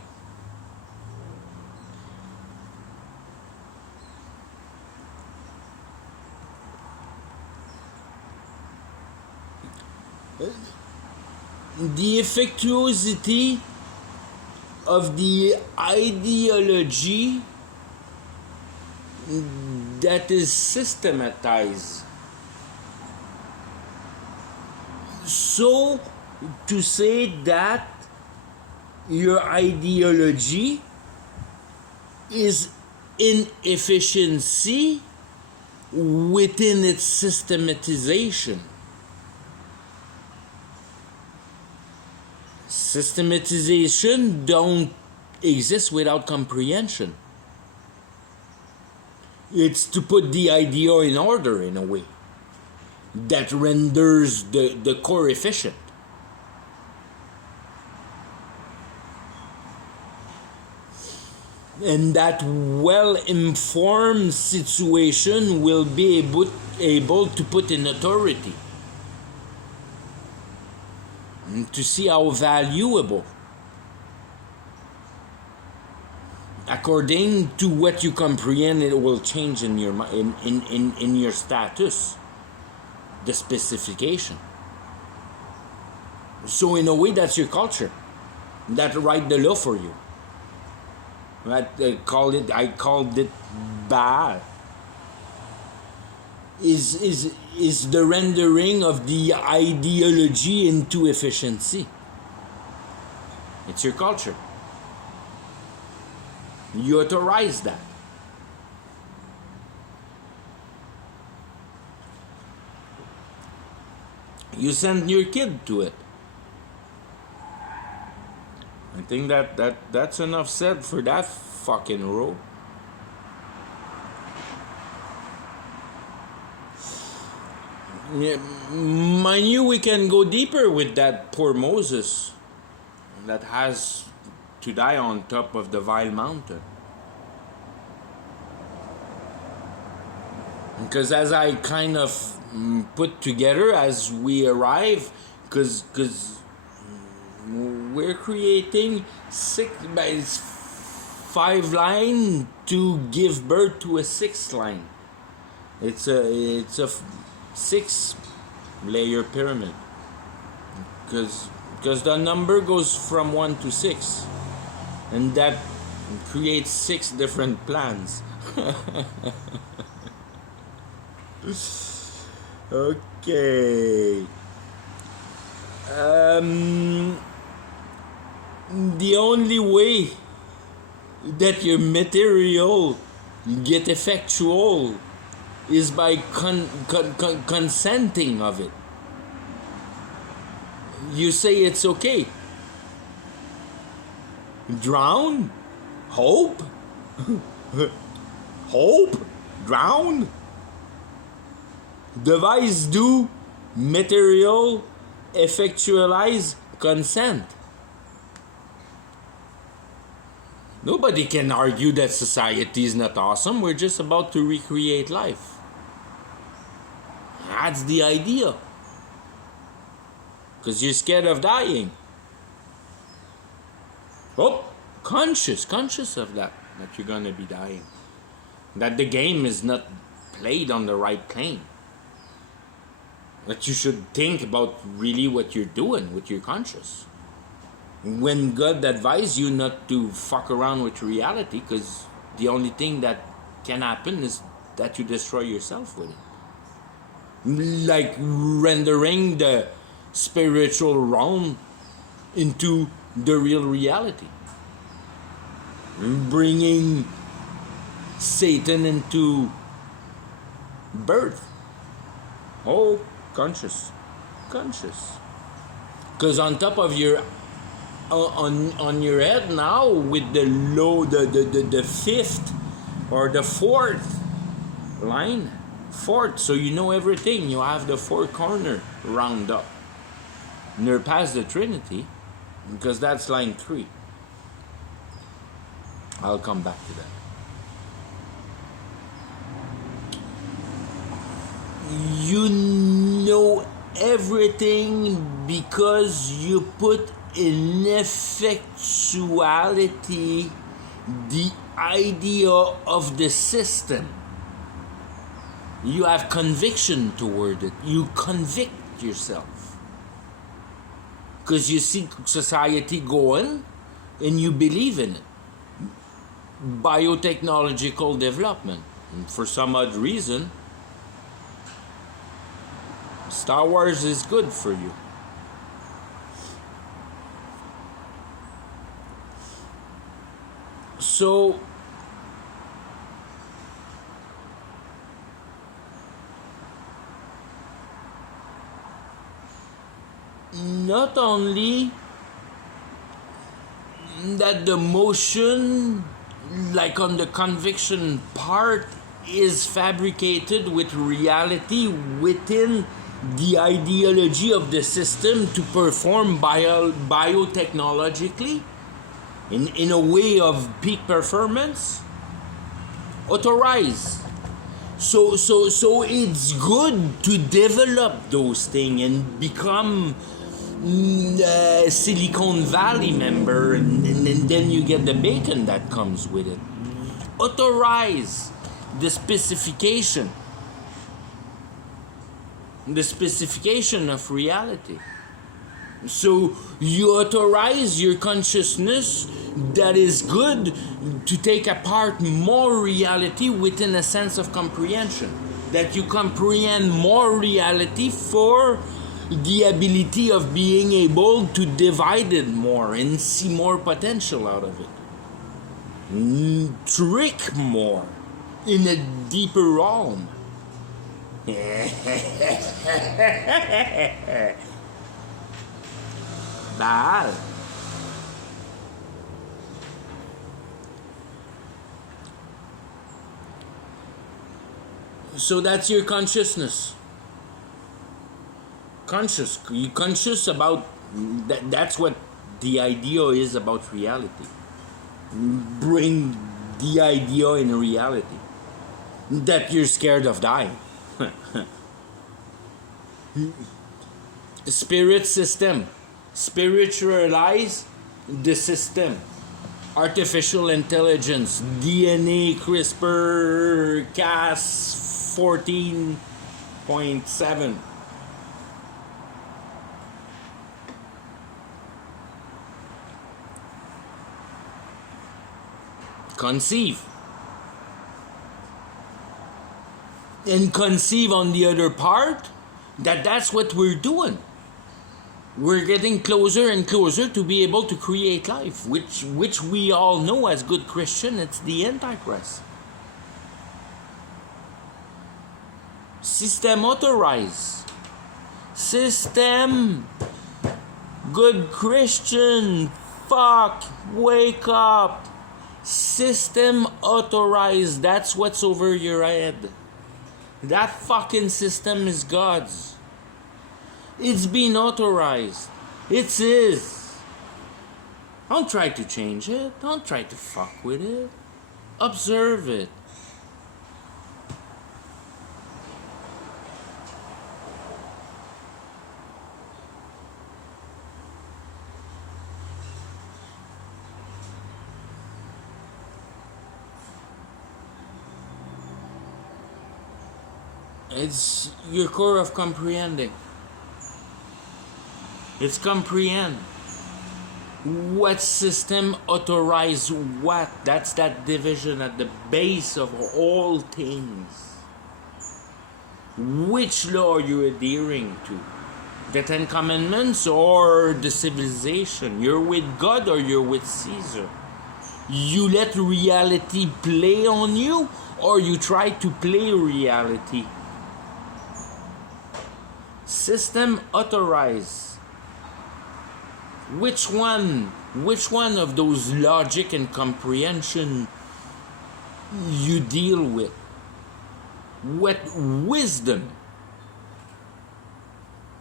The effectuosity of the ideology that is systematized. So, to say that your ideology is inefficiency within its systematization. Systematization don't exist without comprehension. It's to put the idea in order in a way that renders the core efficient. And that well-informed situation will be able to put in authority. To see how valuable, according to what you comprehend, it will change in your in your status, the specification. So in a way, that's your culture that write the law for you. Right? I called it Baal. Is the rendering of the ideology into efficiency. It's your culture. You authorize that. You send your kid to it. I think that's enough said for that fucking row. Yeah, mind you, we can go deeper with that poor Moses that has to die on top of the vile mountain. Because as I kind of put together as we arrive, because we're creating 5 lines to give birth to a 6th line. It's a 6-layer pyramid, because the number goes from 1 to 6, and that creates 6 different plans. Okay. The only way that your material get effectual is by consenting of it. You say it's okay. Drown? Hope? Hope? Drown? Devise, do, material, effectualize, consent. Nobody can argue that society is not awesome. We're just about to recreate life. That's the idea. Because you're scared of dying. Oh, conscious of that you're going to be dying. That the game is not played on the right plane. That you should think about really what you're doing with your conscious. When God advised you not to fuck around with reality, because the only thing that can happen is that you destroy yourself with it. Like rendering the spiritual realm into the real reality, bringing Satan into birth. Oh, conscious. Because on top of your on your head now, with the fifth or the fourth line, so you know everything. You have the four corner round up. And you're past the Trinity, because that's line 3. I'll come back to that. You know everything because you put in effectuality the idea of the system. You have conviction toward it. You convict yourself. Because you see society going and you believe in it. Biotechnological development. And for some odd reason, Star Wars is good for you. So, not only that the motion, like on the conviction part, is fabricated with reality within the ideology of the system to perform biotechnologically in a way of peak performance, authorized. So it's good to develop those things and become Silicon Valley member, and then you get the bacon that comes with it. Authorize the specification of reality. So you authorize your consciousness that is good to take apart more reality within a sense of comprehension. That you comprehend more reality for the ability of being able to divide it more and see more potential out of it. Trick more in a deeper realm. Bad. So that's your consciousness. You conscious about that. That's what the idea is about reality. Bring the idea in reality that you're scared of dying. Spirit system. Spiritualize the system. Artificial intelligence. DNA, CRISPR, Cas 14.7. Conceive. And conceive on the other part that's what we're doing. We're getting closer and closer to be able to create life, which we all know as good Christian, it's the Antichrist. System authorized. System, good Christian, fuck, wake up. System authorized, that's what's over your head. That fucking system is God's. It's been authorized. It's His. Don't try to change it. Don't try to fuck with it. Observe it. It's your core of comprehending. It's comprehend. What system authorize what? That's that division at the base of all things. Which law are you adhering to? The Ten Commandments or the civilization? You're with God or you're with Caesar? You let reality play on you or you try to play reality? System authorize. Which one of those logic and comprehension you deal with? What wisdom?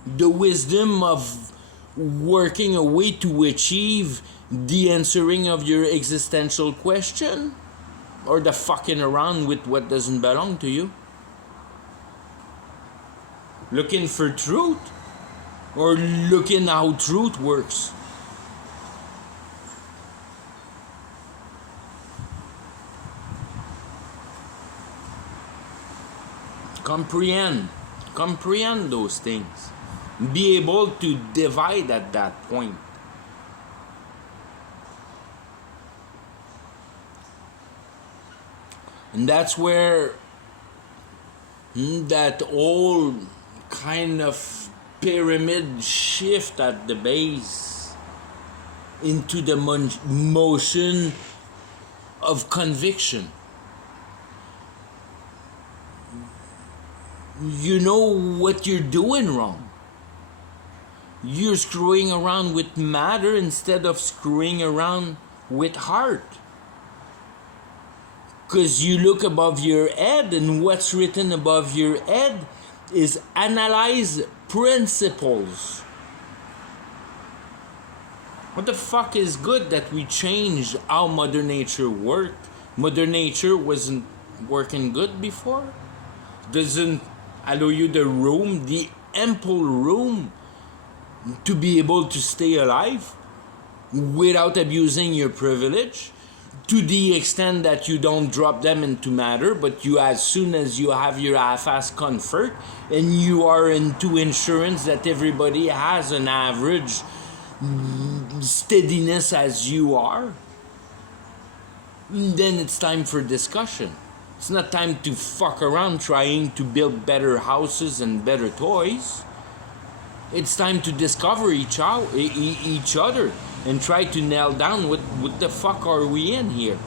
The wisdom of working a way to achieve the answering of your existential question? Or the fucking around with what doesn't belong to you? Looking for truth? Or looking how truth works? Comprehend those things. Be able to divide at that point. And that's where that whole kind of pyramid shift at the base into the motion of conviction. You know what you're doing wrong. You're screwing around with matter instead of screwing around with heart. Because you look above your head, and what's written above your head is analyze principles. What the fuck is good that we changed how Mother Nature worked? Mother Nature wasn't working good before. Doesn't allow you the ample room to be able to stay alive without abusing your privilege, to the extent that you don't drop them into matter, but you, as soon as you have your half-ass comfort and you are into insurance that everybody has an average steadiness as you are, then it's time for discussion. It's not time to fuck around trying to build better houses and better toys. It's time to discover each other and try to nail down what the fuck are we in here.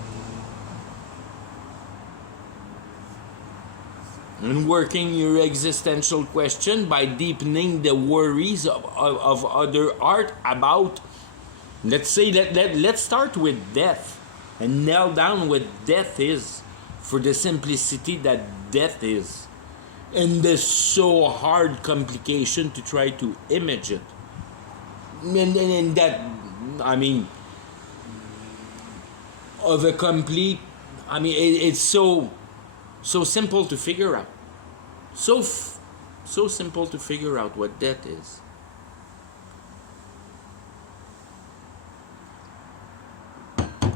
And working your existential question by deepening the worries of other art about, let's say, let's start with death and nail down what death is, for the simplicity that death is, and the so hard complication to try to image it. And that, I mean, of a complete, I mean, it's so simple to figure out. So simple to figure out what death is.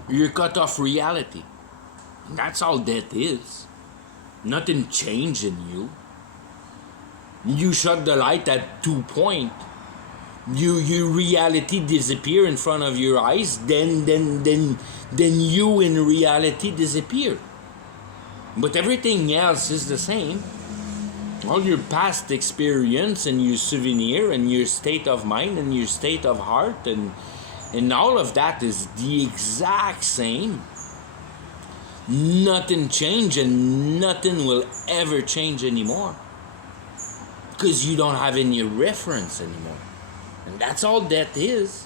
You're cut off reality. That's all death is. Nothing changed in you. You shut the light at 2 point. Your reality disappear in front of your eyes. Then you in reality disappear. But everything else is the same. All your past experience and your souvenir and your state of mind and your state of heart and all of that is the exact same. Nothing changed and nothing will ever change anymore. Because you don't have any reference anymore. And that's all that is.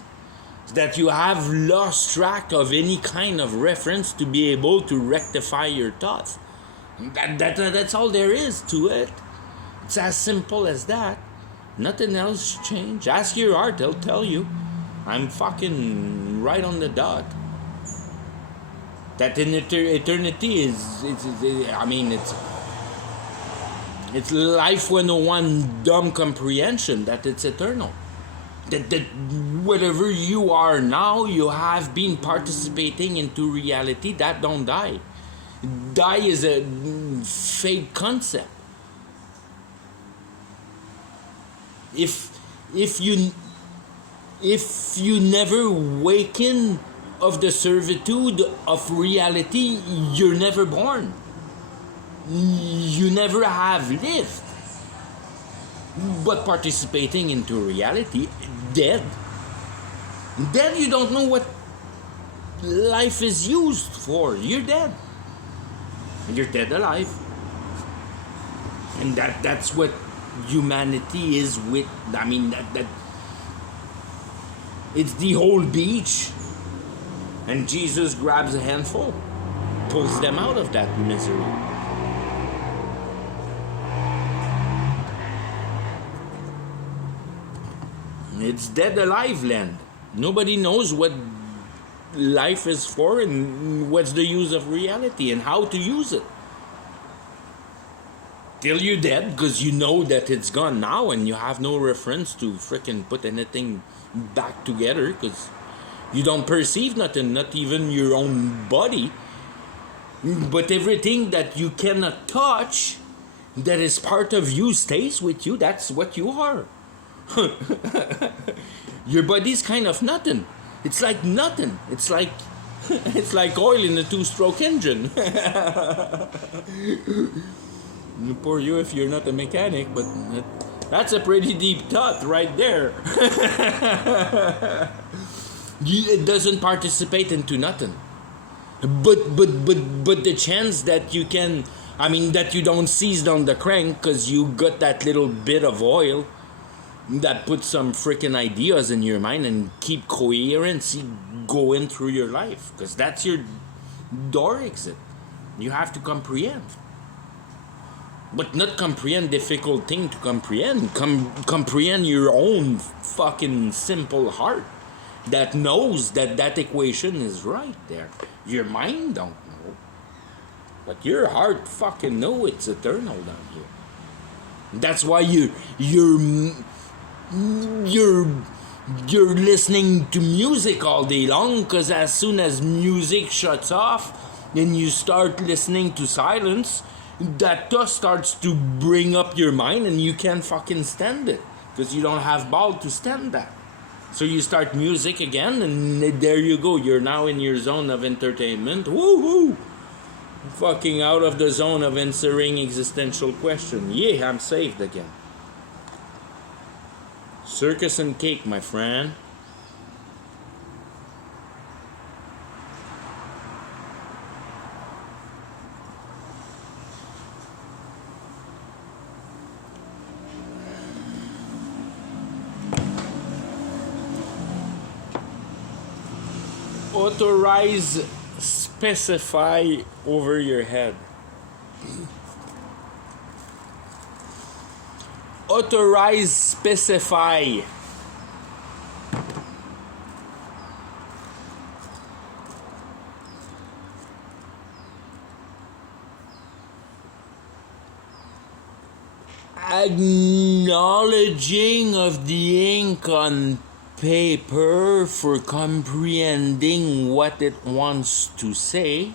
That you have lost track of any kind of reference to be able to rectify your thoughts. That's all there is to it. It's as simple as that. Nothing else changed. Ask your heart, they'll tell you. I'm fucking right on the dot. That in eternity it's life 101 dumb comprehension that it's eternal. That whatever you are now, you have been participating into reality that don't die. Die is a fake concept. If you never waken of the servitude of reality, you're never born. You never have lived. But participating into reality, dead. Dead, you don't know what life is used for. You're dead. You're dead alive. And that's what humanity is with. I mean, that it's the whole beach. And Jesus grabs a handful, pulls them out of that misery. It's dead alive land. Nobody knows what life is for and what's the use of reality and how to use it. Till you're dead, because you know that it's gone now and you have no reference to frickin' put anything back together because you don't perceive nothing, not even your own body. But everything that you cannot touch, that is part of you, stays with you. That's what you are. Your body's kind of nothing. It's like nothing. It's like it's like oil in a two-stroke engine. Poor you if you're not a mechanic, but that's a pretty deep thought right there. It doesn't participate into nothing. But the chance that you can, I mean, that you don't seize down the crank because you got that little bit of oil that puts some freaking ideas in your mind and keep coherency going through your life, because that's your door exit. You have to comprehend, but not comprehend difficult thing to comprehend. Comprehend your own fucking simple heart that knows that equation is right there. Your mind don't know, but your heart fucking know it's eternal down here. That's why you're listening to music all day long, because as soon as music shuts off and you start listening to silence, that dust starts to bring up your mind and you can't fucking stand it because you don't have ball to stand that. So you start music again and there you go. You're now in your zone of entertainment. Woohoo! Fucking out of the zone of answering existential question. Yeah, I'm saved again. Circus and cake, my friend. Authorize, specify over your head. Authorize, specify. Acknowledging of the ink on paper for comprehending what it wants to say,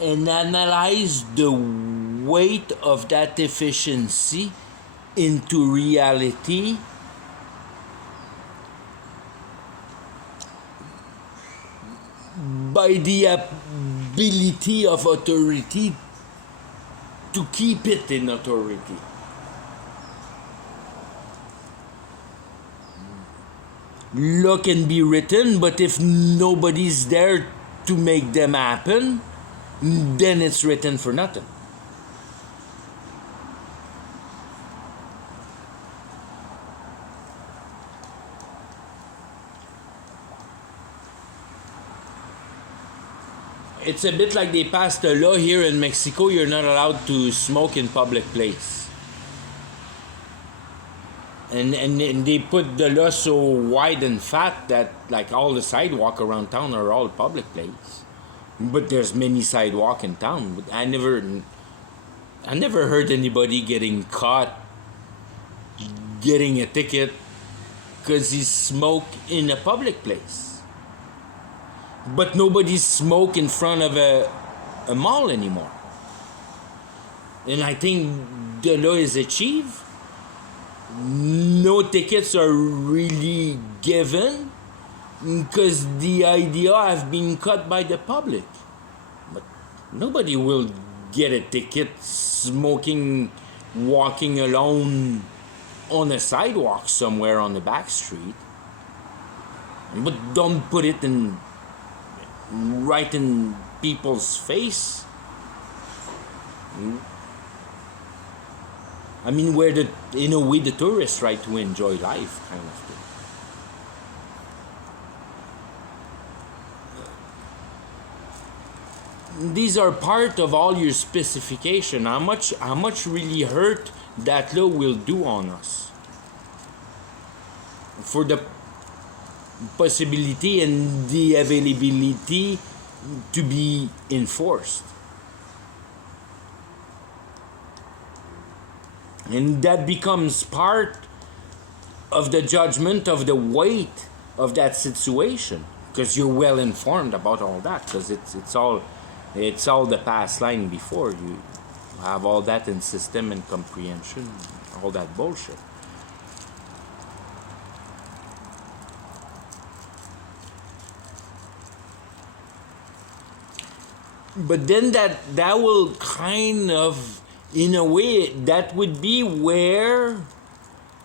and analyze the weight of that efficiency into reality by the ability of authority to keep it in authority. Law can be written, but if nobody's there to make them happen, then it's written for nothing. It's a bit like they passed a law here in Mexico, you're not allowed to smoke in public place. And they put the law so wide and fat that like all the sidewalk around town are all public place. But there's many sidewalk in town. But I never heard anybody getting caught getting a ticket because he smoked in a public place. But nobody smoke in front of a mall anymore. And I think the law is achieved. No tickets are really given because the idea has been cut by the public. But nobody will get a ticket smoking walking alone on a sidewalk somewhere on the back street, but don't put it in right in people's face. I mean, where in a way the tourists try to enjoy life, kind of thing. These are part of all your specification. How much really hurt that law will do on us, for the possibility and the availability to be enforced. And that becomes part of the judgment of the weight of that situation, because you're well informed about all that, because it's all the past line before you have all that in system and comprehension, all that bullshit. But then that will kind of, in a way, that would be where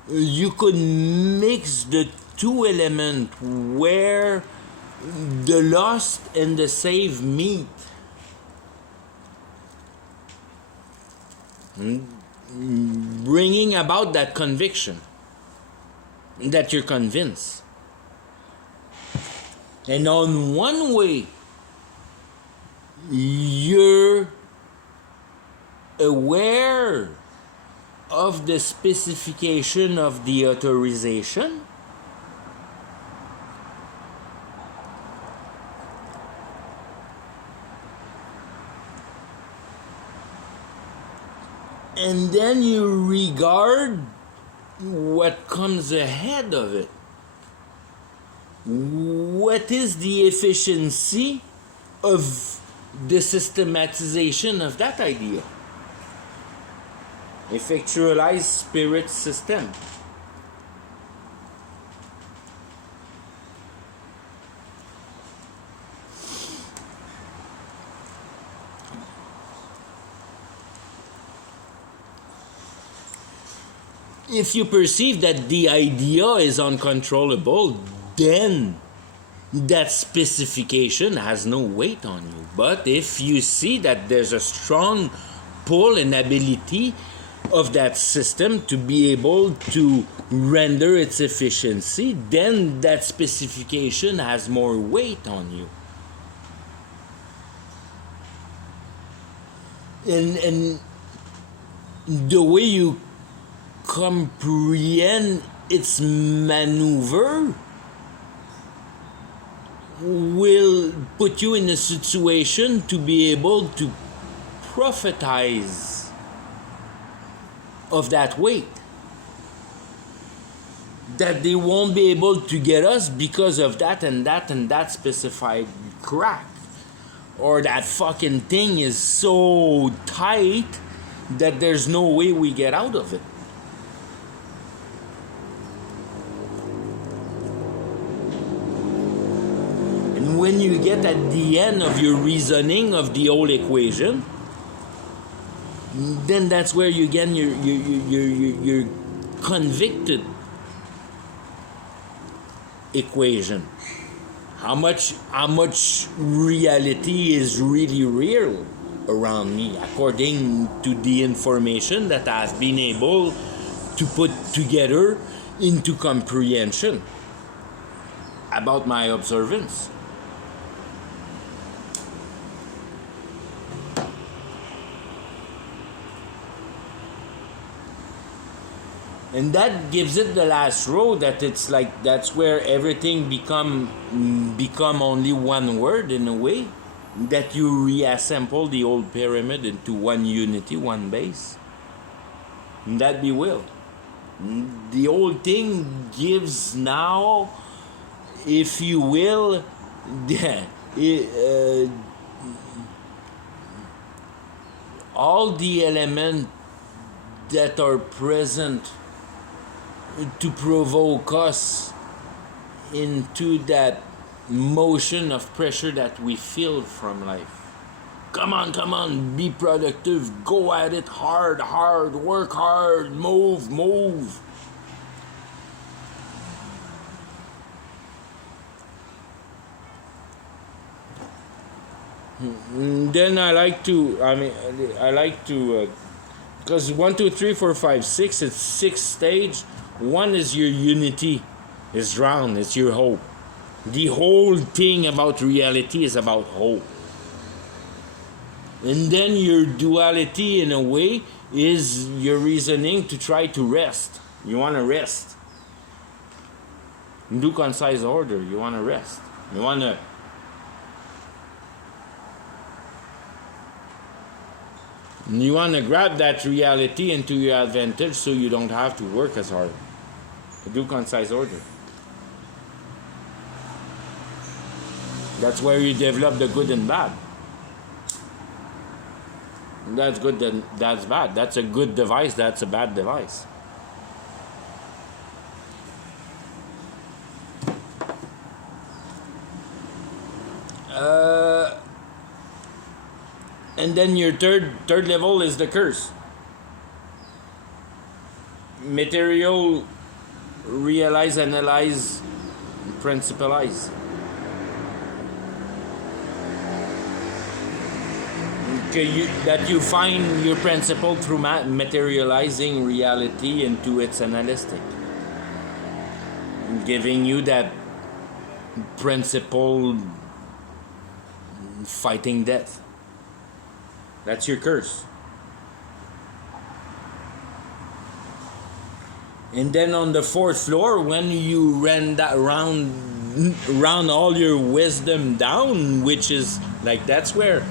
you could mix the two elements, where the lost and the saved meet. Bringing about that conviction that you're convinced. And on one way, you're aware of the specification of the authorization, and then you regard what comes ahead of it. What is the efficiency of the systematization of that idea? Effectualized spirit system. If you perceive that the idea is uncontrollable, then that specification has no weight on you. But if you see that there's a strong pull and ability of that system to be able to render its efficiency, then that specification has more weight on you. And the way you comprehend its maneuver will put you in a situation to be able to prophetize of that weight, that they won't be able to get us because of that and that and that specified crack, or that fucking thing is so tight that there's no way we get out of it. And when you get at the end of your reasoning of the whole equation, then that's where you get your convicted equation. How much reality is really real around me, according to the information that I've been able to put together into comprehension about my observance. And that gives it the last row, that it's like that's where everything become only one word, in a way, that you reassemble the old pyramid into one unity, one base. And that be will. The old thing gives now, if you will, all the elements that are present to provoke us into that motion of pressure that we feel from life, come on, be productive, go at it hard, work hard, move. Then I like to, because 1, 2, 3, 4, 5, 6, it's 6 stage. 1 is your unity, it's round, it's your hope. The whole thing about reality is about hope. And then your duality, in a way, is your reasoning to try to rest. You want to rest. Do concise order. You want to rest. You want to grab that reality into your advantage so you don't have to work as hard. Do concise order. That's where you develop the good and bad. That's good, then that's bad. That's a good device, that's a bad device. And then your third level is the curse. Material, realize, analyze, principalize. That you find your principle through materializing reality into its analytic, giving you that principle fighting death. That's your curse. And then on the 4th floor, when you round all your wisdom down, which is like that's where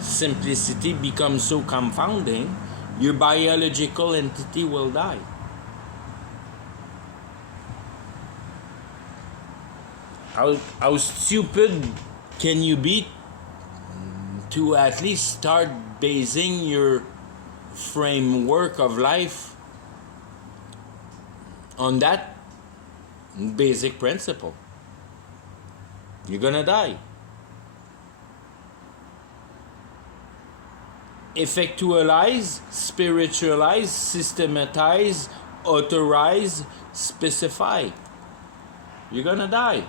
simplicity becomes so confounding, your biological entity will die. How stupid can you be to at least start basing your framework of life on that basic principle? You're gonna die. Effectualize, spiritualize, systematize, authorize, specify. You're gonna die.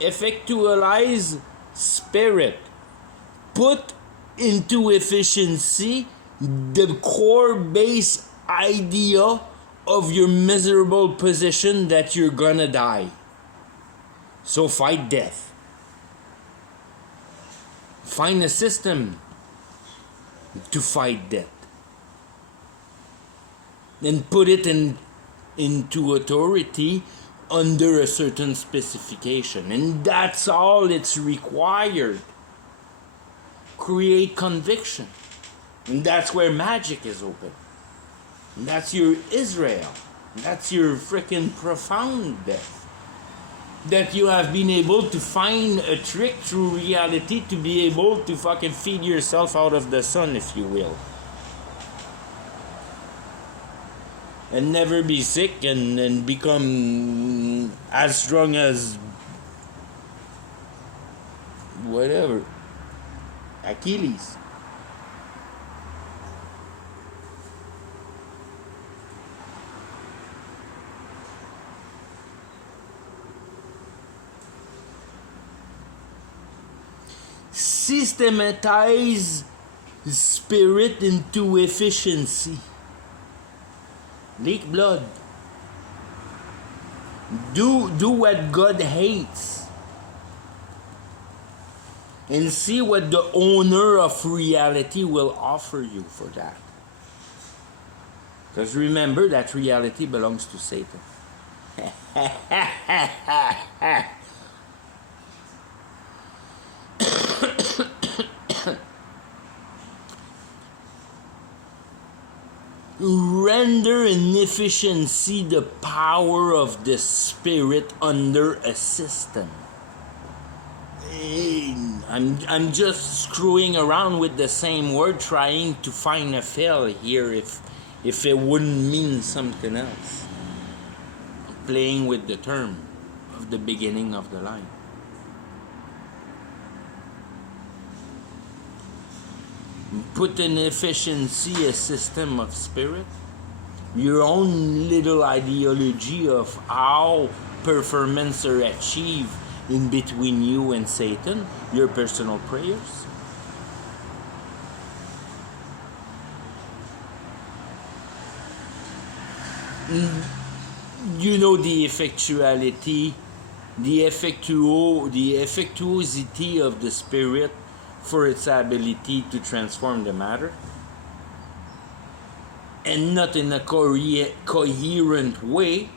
Effectualize spirit. Put into efficiency the core base idea of your miserable position that you're gonna die. So fight death. Find a system to fight death. And put it into authority under a certain specification. And that's all it's required. Create conviction. And that's where magic is open. And that's your Israel. And that's your freaking profound death. That you have been able to find a trick through reality to be able to fucking feed yourself out of the sun, if you will. And never be sick and become as strong as whatever, Achilles. Systematize spirit into efficiency. Leak blood. Do what God hates. And see what the owner of reality will offer you for that. Because remember that reality belongs to Satan. Render in efficiency the power of the spirit under a system. I'm just screwing around with the same word, trying to find a fail here if it wouldn't mean something else. playing with the term of the beginning of the line. Put in efficiency a system of spirit, your own little ideology of how performance are achieved in between you and Satan, your personal prayers. You know the effectuality, the effectuosity of the spirit for its ability to transform the matter, and not in a coherent way,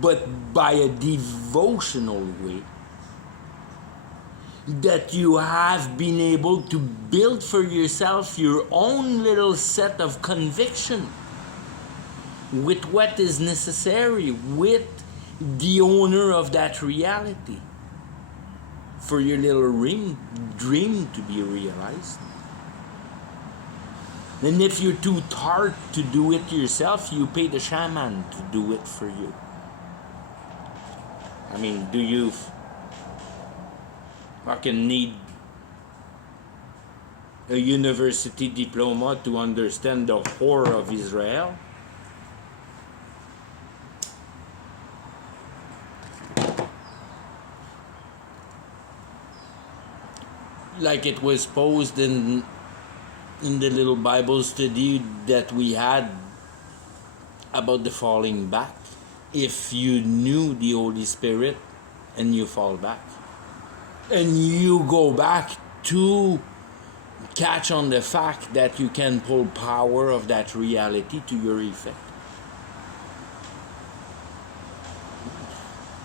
but by a devotional way that you have been able to build for yourself your own little set of conviction with what is necessary, with the owner of that reality, for your little dream to be realized. And if you're too tired to do it yourself, you pay the shaman to do it for you. I mean, do you fucking need a university diploma to understand the horror of Israel? Like it was posed in the little Bible study that we had about the falling back. If you knew the Holy Spirit and you fall back, and you go back to catch on the fact that you can pull power of that reality to your effect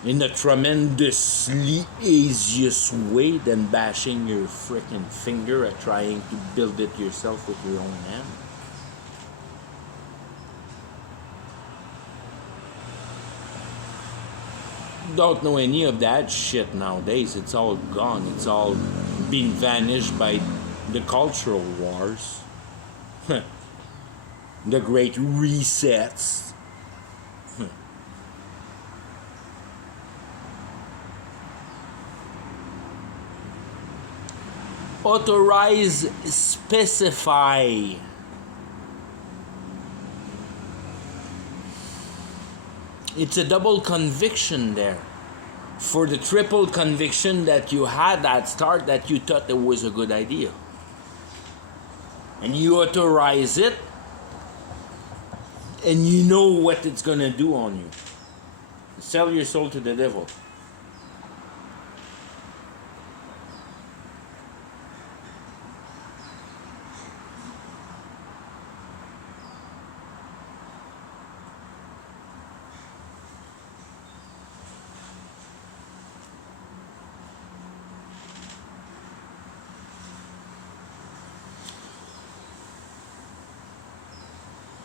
in a tremendously easiest way than bashing your freaking finger at trying to build it yourself with your own hand. Don't know any of that shit nowadays. It's all gone. It's all been vanished by the cultural wars. The great resets. Authorize, specify. It's a double conviction there. For the triple conviction that you had at start that you thought it was a good idea. And you authorize it, and you know what it's going to do on you. Sell your soul to the devil.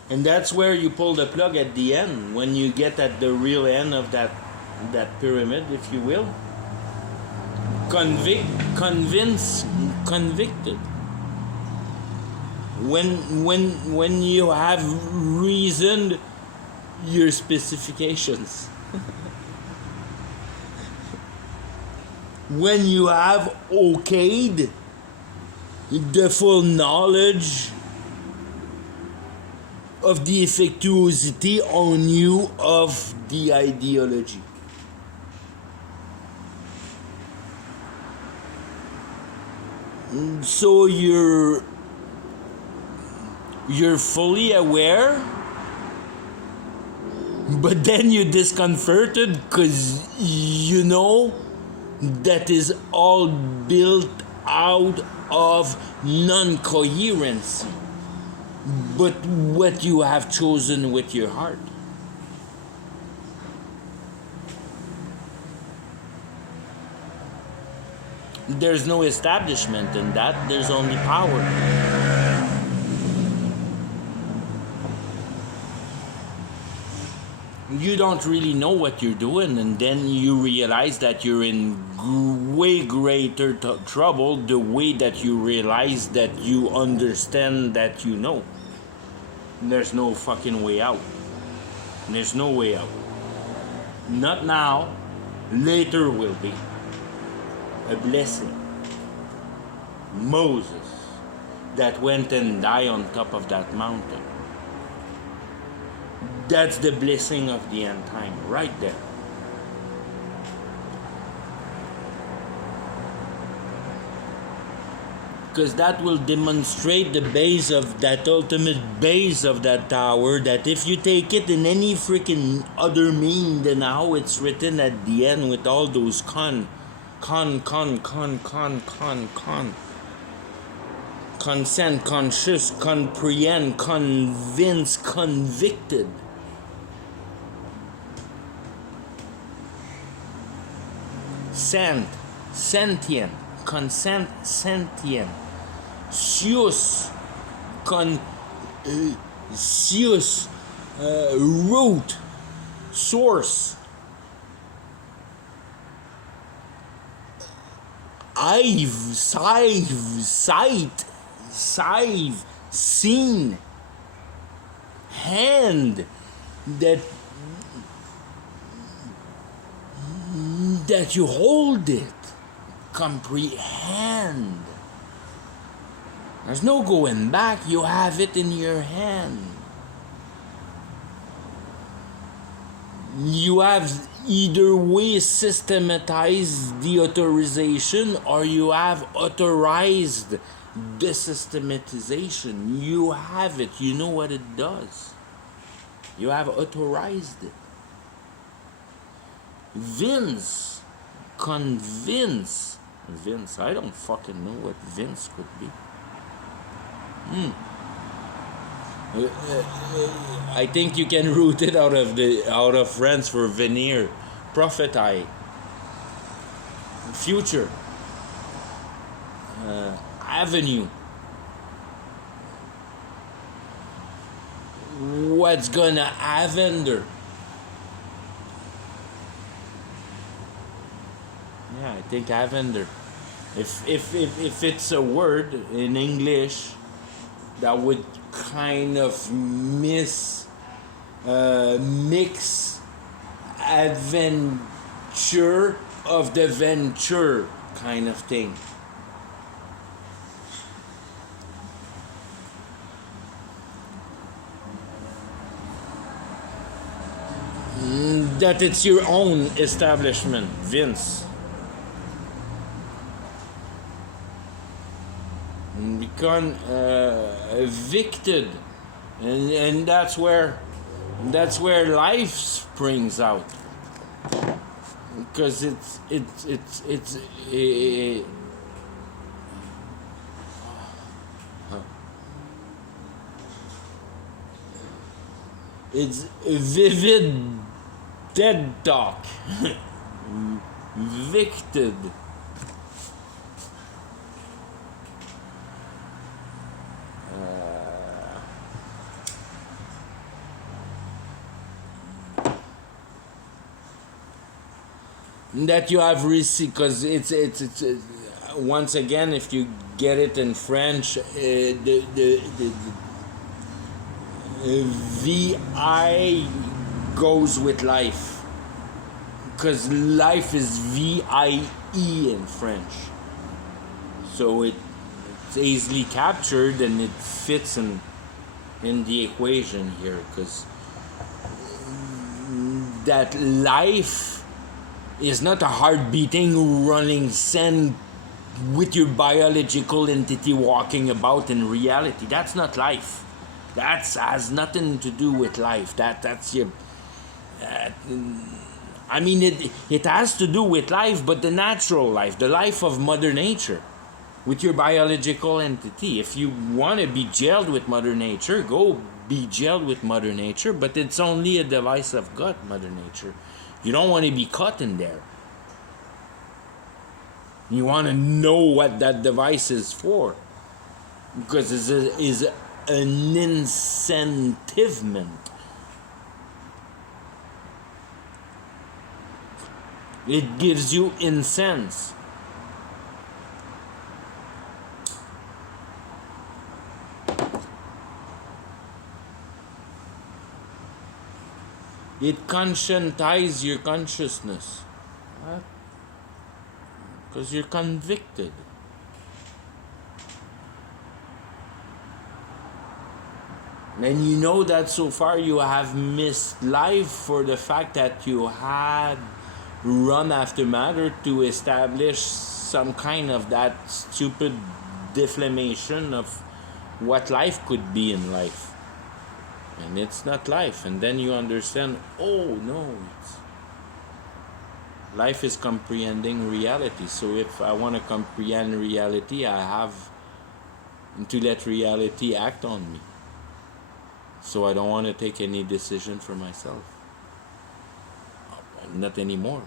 And that's where you pull the plug at the end, when you get at the real end of that pyramid, if you will. Convicted. When you have reasoned your specifications. When you have okayed the full knowledge of the effectuosity on you of the ideology. So you're fully aware, but then you're discomforted because you know that is all built out of non-coherency. But what you have chosen with your heart. There's no establishment in that, there's only power. You don't really know what you're doing, and then you realize that you're in way greater trouble the way that you realize that you understand that you know. There's no fucking way out. There's no way out. Not now, later will be. A blessing. Moses that went and died on top of that mountain. That's the blessing of the end time, right there. Because that will demonstrate the base of that ultimate base of that tower, that if you take it in any freaking other mean than how it's written at the end with all those consent, conscious, comprehend, convince, convicted. Sentient, consent, sentient. Sius, root, source. Sight, seen, hand, that you hold it, comprehend. There's no going back, you have it in your hand. You have either way systematized the authorization, or you have authorized the systematization. You have it, you know what it does. You have authorized it. Vince, convince. Vince, I don't fucking know what Vince could be. I think you can root it out of French for veneer, prophesy, future, avenue. What's gonna happen? Yeah, I think Avender. If it's a word in English that would kind of mix adventure of the venture kind of thing. That it's your own establishment, Vince. Become evicted, and that's where life springs out, because it's vivid dead talk. Evicted. That you have received, because it's once again, if you get it in French, the VI goes with life, because life is VIE in French, so it's easily captured and it fits in the equation here, because that life is not a heart beating, running sand with your biological entity walking about in reality. That's not life. That has nothing to do with life. That's your. I mean, it has to do with life, but the natural life, the life of Mother Nature, with your biological entity. If you want to be gelled with Mother Nature, go be gelled with Mother Nature, but it's only a device of God, Mother Nature. You don't want to be caught in there. You want to know what that device is for, because it's an incentivement. It gives you incense. It conscientizes your consciousness. Because you're convicted. And you know that so far you have missed life for the fact that you had run after matter to establish some kind of that stupid deflamation of what life could be in life. And it's not life. And then you understand, oh no, life is comprehending reality. So if I want to comprehend reality, I have to let reality act on me. So I don't want to take any decision for myself. Not anymore.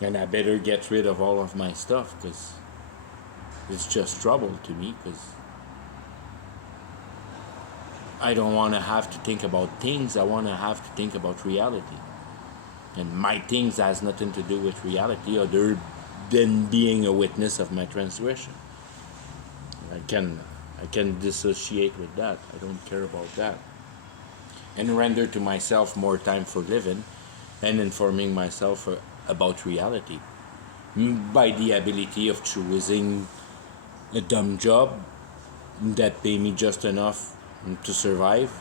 And I better get rid of all of my stuff because it's just trouble to me, because I don't want to have to think about things. I want to have to think about reality. And my things has nothing to do with reality other than being a witness of my transgression. I can dissociate with that. I don't care about that. And render to myself more time for living and informing myself about reality by the ability of choosing a dumb job that pay me just enough to survive,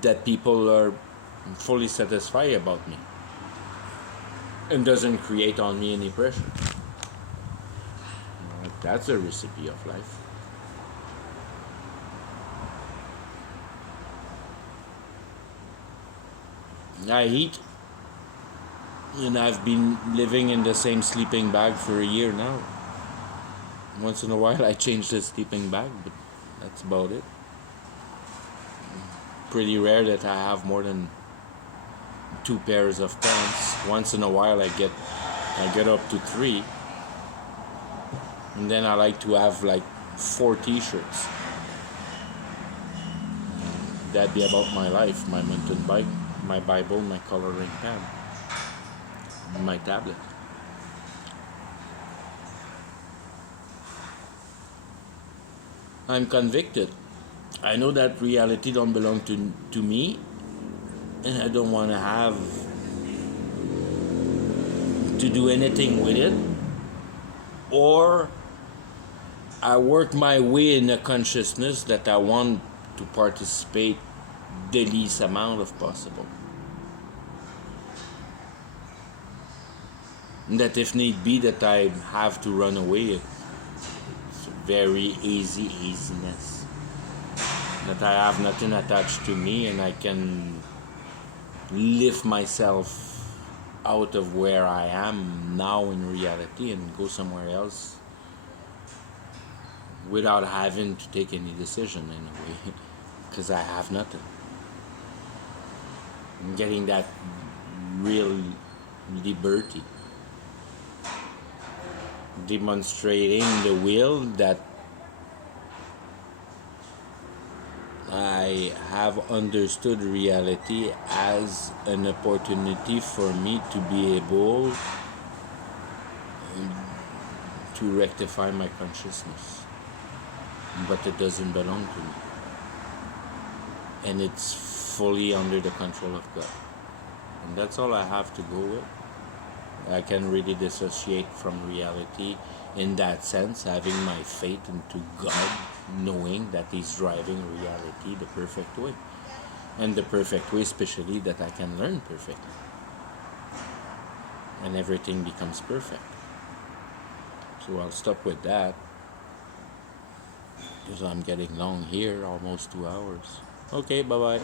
that people are fully satisfied about me and doesn't create on me any pressure. That's a recipe of life. I eat, and I've been living in the same sleeping bag for a year now. Once in a while I change the sleeping bag, but that's about it. Pretty rare that I have more than 2 pairs of pants. Once in a while I get up to 3. And then I like to have like 4 t-shirts. That'd be about my life, my mountain bike, my Bible, my coloring pen, my tablet. I'm convicted. I know that reality don't belong to me, and I don't want to have to do anything with it. Or I work my way in a consciousness that I want to participate the least amount of possible. And that if need be that I have to run away, it's very easiness. That I have nothing attached to me and I can lift myself out of where I am now in reality and go somewhere else without having to take any decision in a way, because I have nothing. I'm getting that real liberty, demonstrating the will that I have understood reality as an opportunity for me to be able to rectify my consciousness, but it doesn't belong to me, and it's fully under the control of God, and that's all I have to go with. I can really dissociate from reality in that sense, having my faith into God, knowing that He's driving reality the perfect way, and the perfect way especially that I can learn perfectly, and everything becomes perfect. So I'll stop with that, because I'm getting long here, almost 2 hours. Okay, bye-bye.